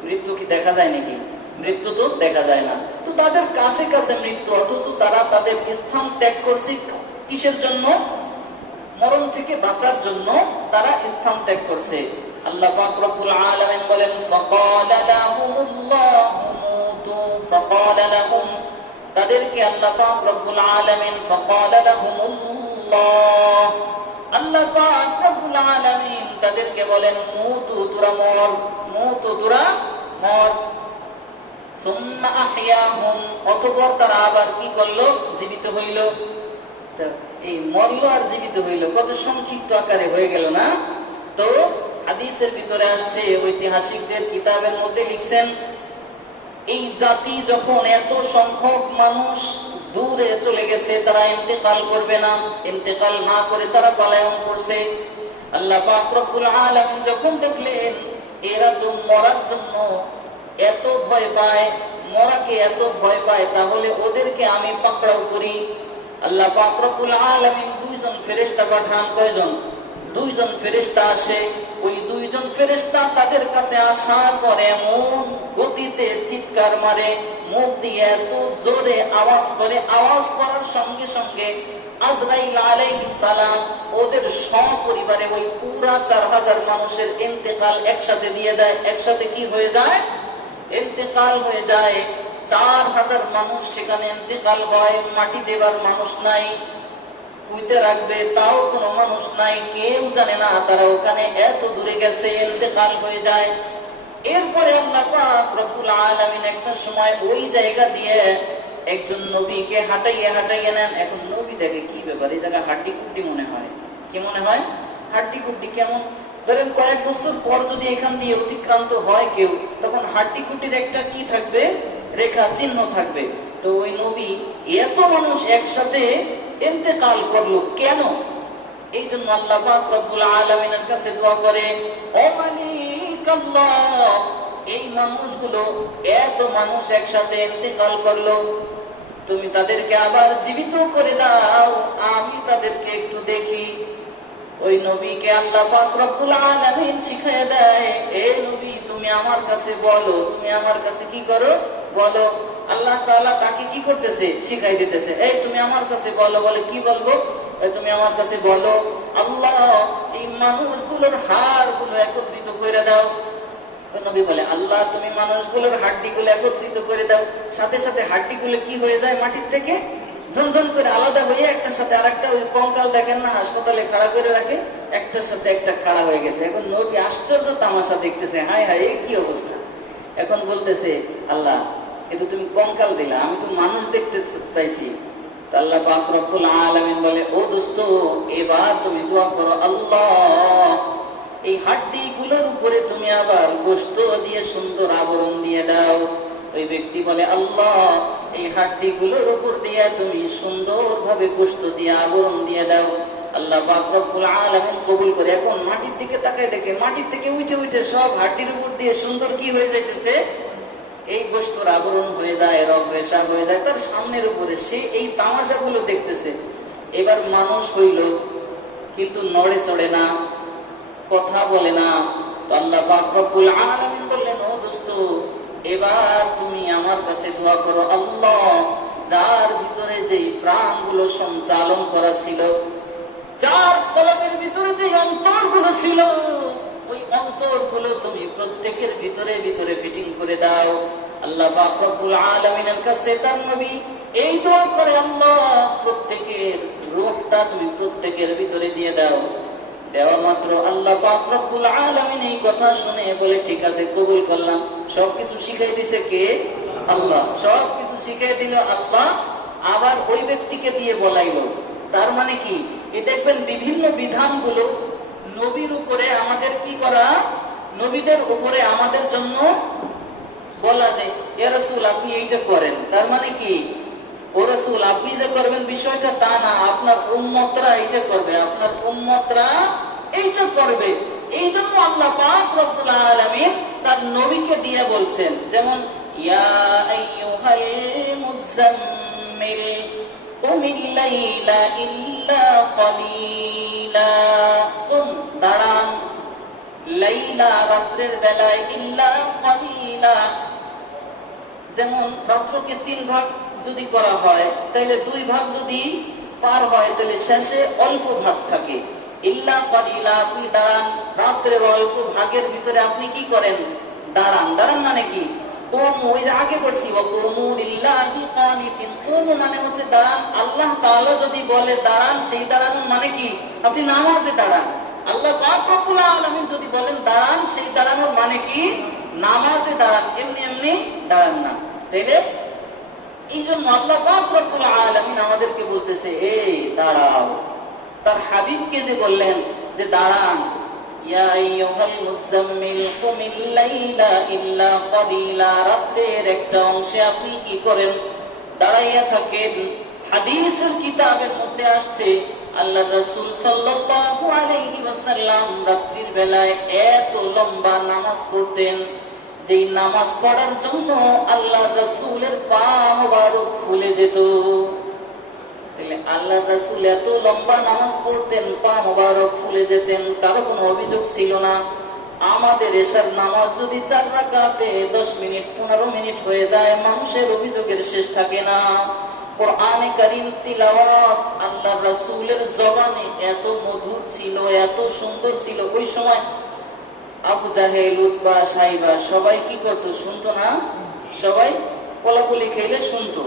মৃত্যু কি দেখা যায় নাকি? মৃত্যু তো দেখা যায় না, তো তাদের কাছে কাছে মৃত্যু, অথচ তারা তাদের স্থান ত্যাগ করছে কিসের জন্য? মরণ থেকে বাঁচার জন্য তারা স্থান ত্যাগ করছে। আল্লাহ পাক রব্বুল আলামিন বলেন, ফাকালা লাহুমুল্লাহু মুতু, ফাকালা লাহুম, তাদেরকে আল্লাহ পাক রব্বুল আলামিন, ফাকালা লাহুমুল্লাহ, আল্লাহ পাক রব্বুল আলামিন তাদেরকে বলেন, মুতু তোরা মর, মুতু তোরা মর। সুম্মা আহইয়াহুম, অতঃপর তারা আবার কি করলো? জীবিত হইল। এই মরলো আর জীবিত হইল, কত সংক্ষিপ্ত আকারে হয়ে গেল না? তো হাদিসের ভিতরে আসছে, ঐতিহাসিকদের কিতাবের মধ্যে লিখছেন, এই জাতি যখন এত সংখ্যক মানুষ দূরে চলে গেছে, তারা ইন্তেকাল করবে না, ইন্তেকাল না করে তারা পলায়ন করছে। আল্লাহ পাক রব্বুল আলামিন যখন দেখলেন এরা তো মরার জন্য এত ভয় পায়, মরাকে এত ভয় পায়, তাহলে ওদেরকে আমি পাকড়াও করি। আল্লাহ পাক রব্বুল আলামিন 2 জন ফেরেশতা পাঠান। কয়জন? 2 জন ফেরেশতা আসে, ওই দুইজন ফেরেশতা তাদের কাছে আসার পরে এমন গতিতে চিৎকার মারে, মুখ দিয়ে এত জোরে আওয়াজ করে, আওয়াজ করার সঙ্গে সঙ্গে আজরাইল আলাইহিস সালাম ওদের সপরিবারে ওই পুরা 4000 মানুষের ইন্তেকাল একসাথে দিয়ে দেয়। একসাথে কি হয়ে যায়? ইন্তেকাল হয়ে যায়। 4000 মানুষ সেখানে ইন্তেকাল হয়। মাটি দেবার মানুষ নাই, পুঁতে রাখবে তাও কোনো মানুষ নাই, কেউ জানে না তারা ওখানে এত দূরে গেছে, ইন্তেকাল হয়ে যায়। এরপরে আল্লাহ পাক রব্বুল আলামিন একটা সময় ওই জায়গা দিয়ে একজন নবীকে হাঁটাইয়ে নেন। এখন নবী দেখে কি ব্যাপার, এই জায়গা হাড্ডি কুড্ডি মনে হয়। কি মনে হয়? হাড্ডি কুড্ডি কেমন? ধরেন কয়েক বছর পর যদি এখান দিয়ে অতিক্রান্ত হয় কেউ, তখন হাড্ডি কুড্ডির একটা কি থাকবে? রেখা চিহ্ন থাকবে। তো ওই নবী এত মানুষ একসাথে ইন্তেকাল করলো কেন? এই জন্য আল্লাহ পাক রব্বুল আলামিনের কাছে দোয়া করে, ও মালিক আল্লাহ, এই মানুষগুলো এত মানুষ একসাথে ইন্তেকাল করলো, তুমি তাদেরকে আবার জীবিত করে দাও, আমি তাদেরকে একটু দেখি। ওই নবীকে আল্লাহ পাক রব্বুল আলামিন শিখিয়ে দেয়, এ নবী তুমি আমার কাছে বলো, তুমি আমার কাছে কি করো বলো। আল্লাহ তাআলা তাকে কি করতেছে? শিখাই দিতেছে, এই তুমি আমার কাছে বলো। বলে কি বলবো? তুমি আমার কাছে বলো, আল্লাহ এই মানুষগুলোর হাড়গুলো একত্রিত করে দাও। নবী বলে, আল্লাহ তুমি মানুষগুলোর হাড্ডিগুলো একত্রিত করে দাও। সাথে সাথে হাড্ডিগুলো কি হয়ে যায়? মাটির থেকে ঝনঝন করে আলাদা হয়ে একটার সাথে আরেকটা, ওই কঙ্কাল দেখেন না হাসপাতালে খাড়া করে রাখে, একটার সাথে একটা খাড়া হয়ে গেছে। এখন নবী আশ্চর্য তামাশা দেখতেছে, হায় হায় এ কি অবস্থা। এখন বলতেছে, আল্লাহ এ তো তুমি কঙ্কাল দিলা, আমি তো মানুষ দেখতে চাইছি। আল্লাহ পাক রব্বুল আলামিন বলে, ও দোস্ত এবার তুমি দোয়া করো, আল্লাহ এই হাড্ডি গুলোর উপরে তুমি আবার গোশত দিয়ে সুন্দর আবরণ দিয়ে দাও। ওই ব্যক্তি বলে, আল্লাহ এই হাড্ডি গুলোর উপর দিয়ে তুমি সুন্দরভাবে গোশত দিয়ে আবরণ দিয়ে দাও। আল্লাহ পাক রব্বুল আলামিন কবুল করে। এখন মাটির দিকে তাকায় দেখে মাটির থেকে উঠে উঠে সব হাড্ডির উপর দিয়ে সুন্দর কি হয়ে যাইতেছে? এই গোশতর আবরণ হয়ে যায়, রগ রেশা হয়ে যায় তার সামনের উপরে। সে এই তামাশাগুলো দেখতেছে। এবার মানুষ হইল, কিন্তু নড়ে চড়ে না, কথা বলে না। তো আল্লাহ পাক রব্বুল আলামিন বললেন, ও দোস্ত এবার তুমি আমার কাছে দোয়া করো, আল্লাহ যার ভিতরে যেই প্রাণগুলো সঞ্চালন করা ছিল, যার কলবের ভিতরে যে অন্তরগুলো ছিল, ওই অন্তরগুলো তুমি প্রত্যেকের ভিতরে ভিতরে ফিটিং করে দাও। আল্লাহ পাক রব্বুল আলামিনের কাছে তার নবী এই দোয়া করে, আল্লাহ প্রত্যেকের রূহটা তুমি প্রত্যেকের ভিতরে দিয়ে দাও। দেওয়া মাত্র আল্লাহ পাক রব্বুল আলামিন এই কথা শুনে বলে, ঠিক আছে কবুল করলাম। সবকিছু শিখাই দিছে কে? আল্লাহ। সবকিছু শিখাই দিল আল্লাহ, আবার ওই ব্যক্তিকে দিয়ে বলাইলো। তার মানে কি? এই দেখবেন বিভিন্ন বিধানগুলো নবীর উপরে আমাদের কি করা, নবীদের উপরে আমাদের জন্য বলা যায়, ইয়া রাসূল আপনি এইটা করেন। তার মানে কি? ও রাসূল আপনি যে করবেন বিষয়টা তা না, আপনার উম্মতরা এইটা করবে, আপনার উম্মতরা এইটা করবে। এই জন্য আল্লাহ পাক রব্বুল আলামিন তার নবীকে দিয়ে বলছেন, যেমন ইয়া আইয়ুহাল মুযাম্মিল কুমিল লাইলা ইল্লা কলিলা, দাঁড়ান, লাইলা রাত্রের বেলায়, ইল্লা কলিলা, যেমন রাত্রকে 3 ভাগ যদি করা হয়, তাহলে 2 ভাগ যদি পার হয়, তাহলে শেষে অল্প ভাগ থাকে। ইল্লা কলিলা, আপনি দাঁড়ান, রাত্রের অল্প ভাগের ভিতরে আপনি কি করেন? দাঁড়ান। দাঁড়ান মানে কি? ওই যে আগে পড়ছি, মানে হচ্ছে দাঁড়ান। আল্লাহ তাআলা যদি বলে দাঁড়ান, সেই দাঁড়ানোর মানে কি? আপনি নামাজে দাঁড়ান। আল্লাহ পাক রব্বুল আলামিন যদি বলেন দাঁড়ান, সেই দাঁড়ানোর মানে কি? নামাজে দাঁড়ান, এমনি এমনি দাঁড়ান না। তাইলে এই জন্য আল্লাহ পাক রব্বুল আলামিন আমাদেরকে বলতেছে, এই দাঁড়াও। তার হাবিবকে যে বললেন যে দাঁড়ান, ইয়া আইয়ুহাল মুযাম্মিল কুমিল লাইলা ইল্লা কলিলা, রাত্রের একটা অংশে আপনি কি করেন? দাঁড়াইয়া থাকেন। হাদিসের কিতাবের মধ্যে আসছে, আল্লাহর রাসূল সাল্লাল্লাহু আলাইহি ওয়াসাল্লাম রাত্রির বেলায় এত লম্বা নামাজ পড়তেন, যেই নামাজ পড়ার জন্য আল্লাহর রাসূলের পা মোবারক ফুলে যেত। তাহলে আল্লাহ রাসূল এত লম্বা নামাজ পড়তেন, পা মোবারক ফুলে যেতেন, কারো কোনো অভিযোগ ছিল না। আমাদের এশার নামাজ যদি 4 রাকাতে 10 মিনিট 15 মিনিট হয়ে যায়, মানুষের অভিযোগের শেষ থাকে না। কোরআনে কারীম তিলাওয়াত আল্লাহ রাসূলের জবানে এত মধুর ছিল, এত সুন্দর ছিল। ওই সময় আবু জাহেল, উতবা, সাইবা সবাই কি করতো? শুনতো না? সবাই কোলাকুলি খেলে শুনতো।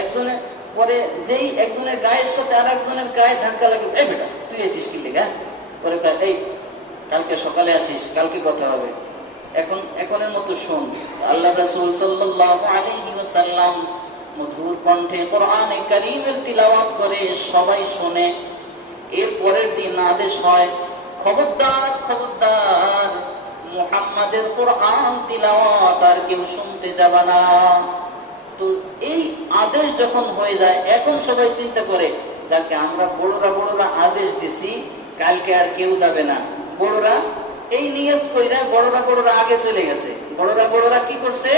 একজনের পরে যেই একজনের গায়ের সাথে আর একজনের গায়ে ধাক্কা লাগে, এই বেটা তুই আছিস কি লেগা? পরে এই কালকে সকালে আসিস, কালকে কথা হবে। এখনের মতো শোন। আল্লাহ রাসূল সাল্লাল্লাহু আলাইহি ওয়াসাল্লাম মধুর কণ্ঠে কোরআনে কারীমের তিলাওয়াত করে, সবাই শুনে। এর পরের দিন আদেশ হয়, খবরদার খবরদার, মুহাম্মাদের কোরআন তিলাওয়াত আর কেউ শুনতে যাবে না। তো এই আদেশ যখন হয়ে যায়, এখন সবাই চিন্তা করে, যাকে আমরা বড়রা আদেশ দিছি, কালকে আর কেউ যাবে না। বড়রা এই নিয়ত কইরা বড়রা আগে চলে গেছে। বড়রা কি করছে?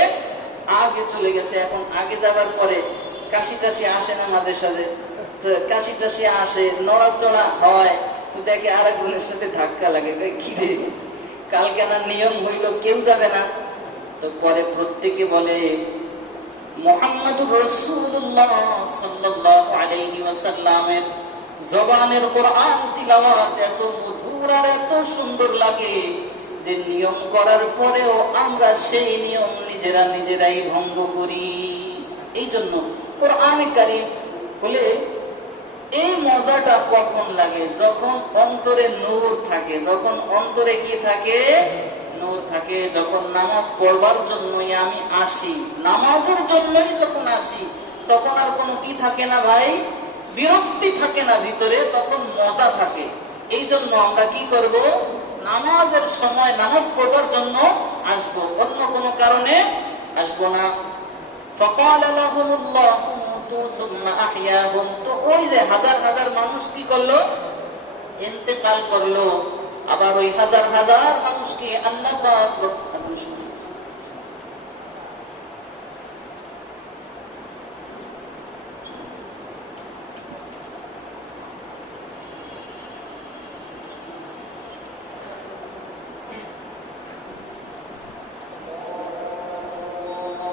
আগে চলে গেছে। এখন আগে যাবার পরে কাশি টাশি আসে না মাঝে সাঝে? কাশি টাশি আসে, নড়াচড়া হয়, তো দেখে আরেকজনের সাথে ধাক্কা লাগে, কি রে কালকে না নিয়ম হইল কেউ যাবে না। তো পরে প্রত্যেকে বলে, মুহাম্মাদুর রাসূলুল্লাহ সাল্লাল্লাহু আলাইহি ওয়াসাল্লামের জবানের কোরআন তিলাওয়াত এত মধুর আর এত সুন্দর লাগে যে নিয়ম করার পরেও আমরা সেই নিয়ম নিজেরাই ভঙ্গ করি। এই জন্য কোরআনে কারীম বলে এই মজাটা কখন লাগে? যখন অন্তরে নূর থাকে। যখন অন্তরে কি থাকে? নূর থাকে। যখন নামাজ পড়বার জন্যই আমি আসি, নামাজের জন্যই যখন আসি, তখন আর কোনো কি থাকে না ভাই? বিরক্তি থাকে না ভিতরে, তখন মজা থাকে। এই জন্য আমরা কি করব? নামাজের সময় নামাজ পড়বার জন্য আসব, অন্য কোনো কারণে আসব না। ফাকালা লাহুমুল্লাহু সুম্মা আহইয়াহুম। তো ওই যে হাজার হাজার মানুষ কি করলো? ইন্তেকাল করলো। আবার ওই হাজার হাজার মানুষকে আল্লাহ পাক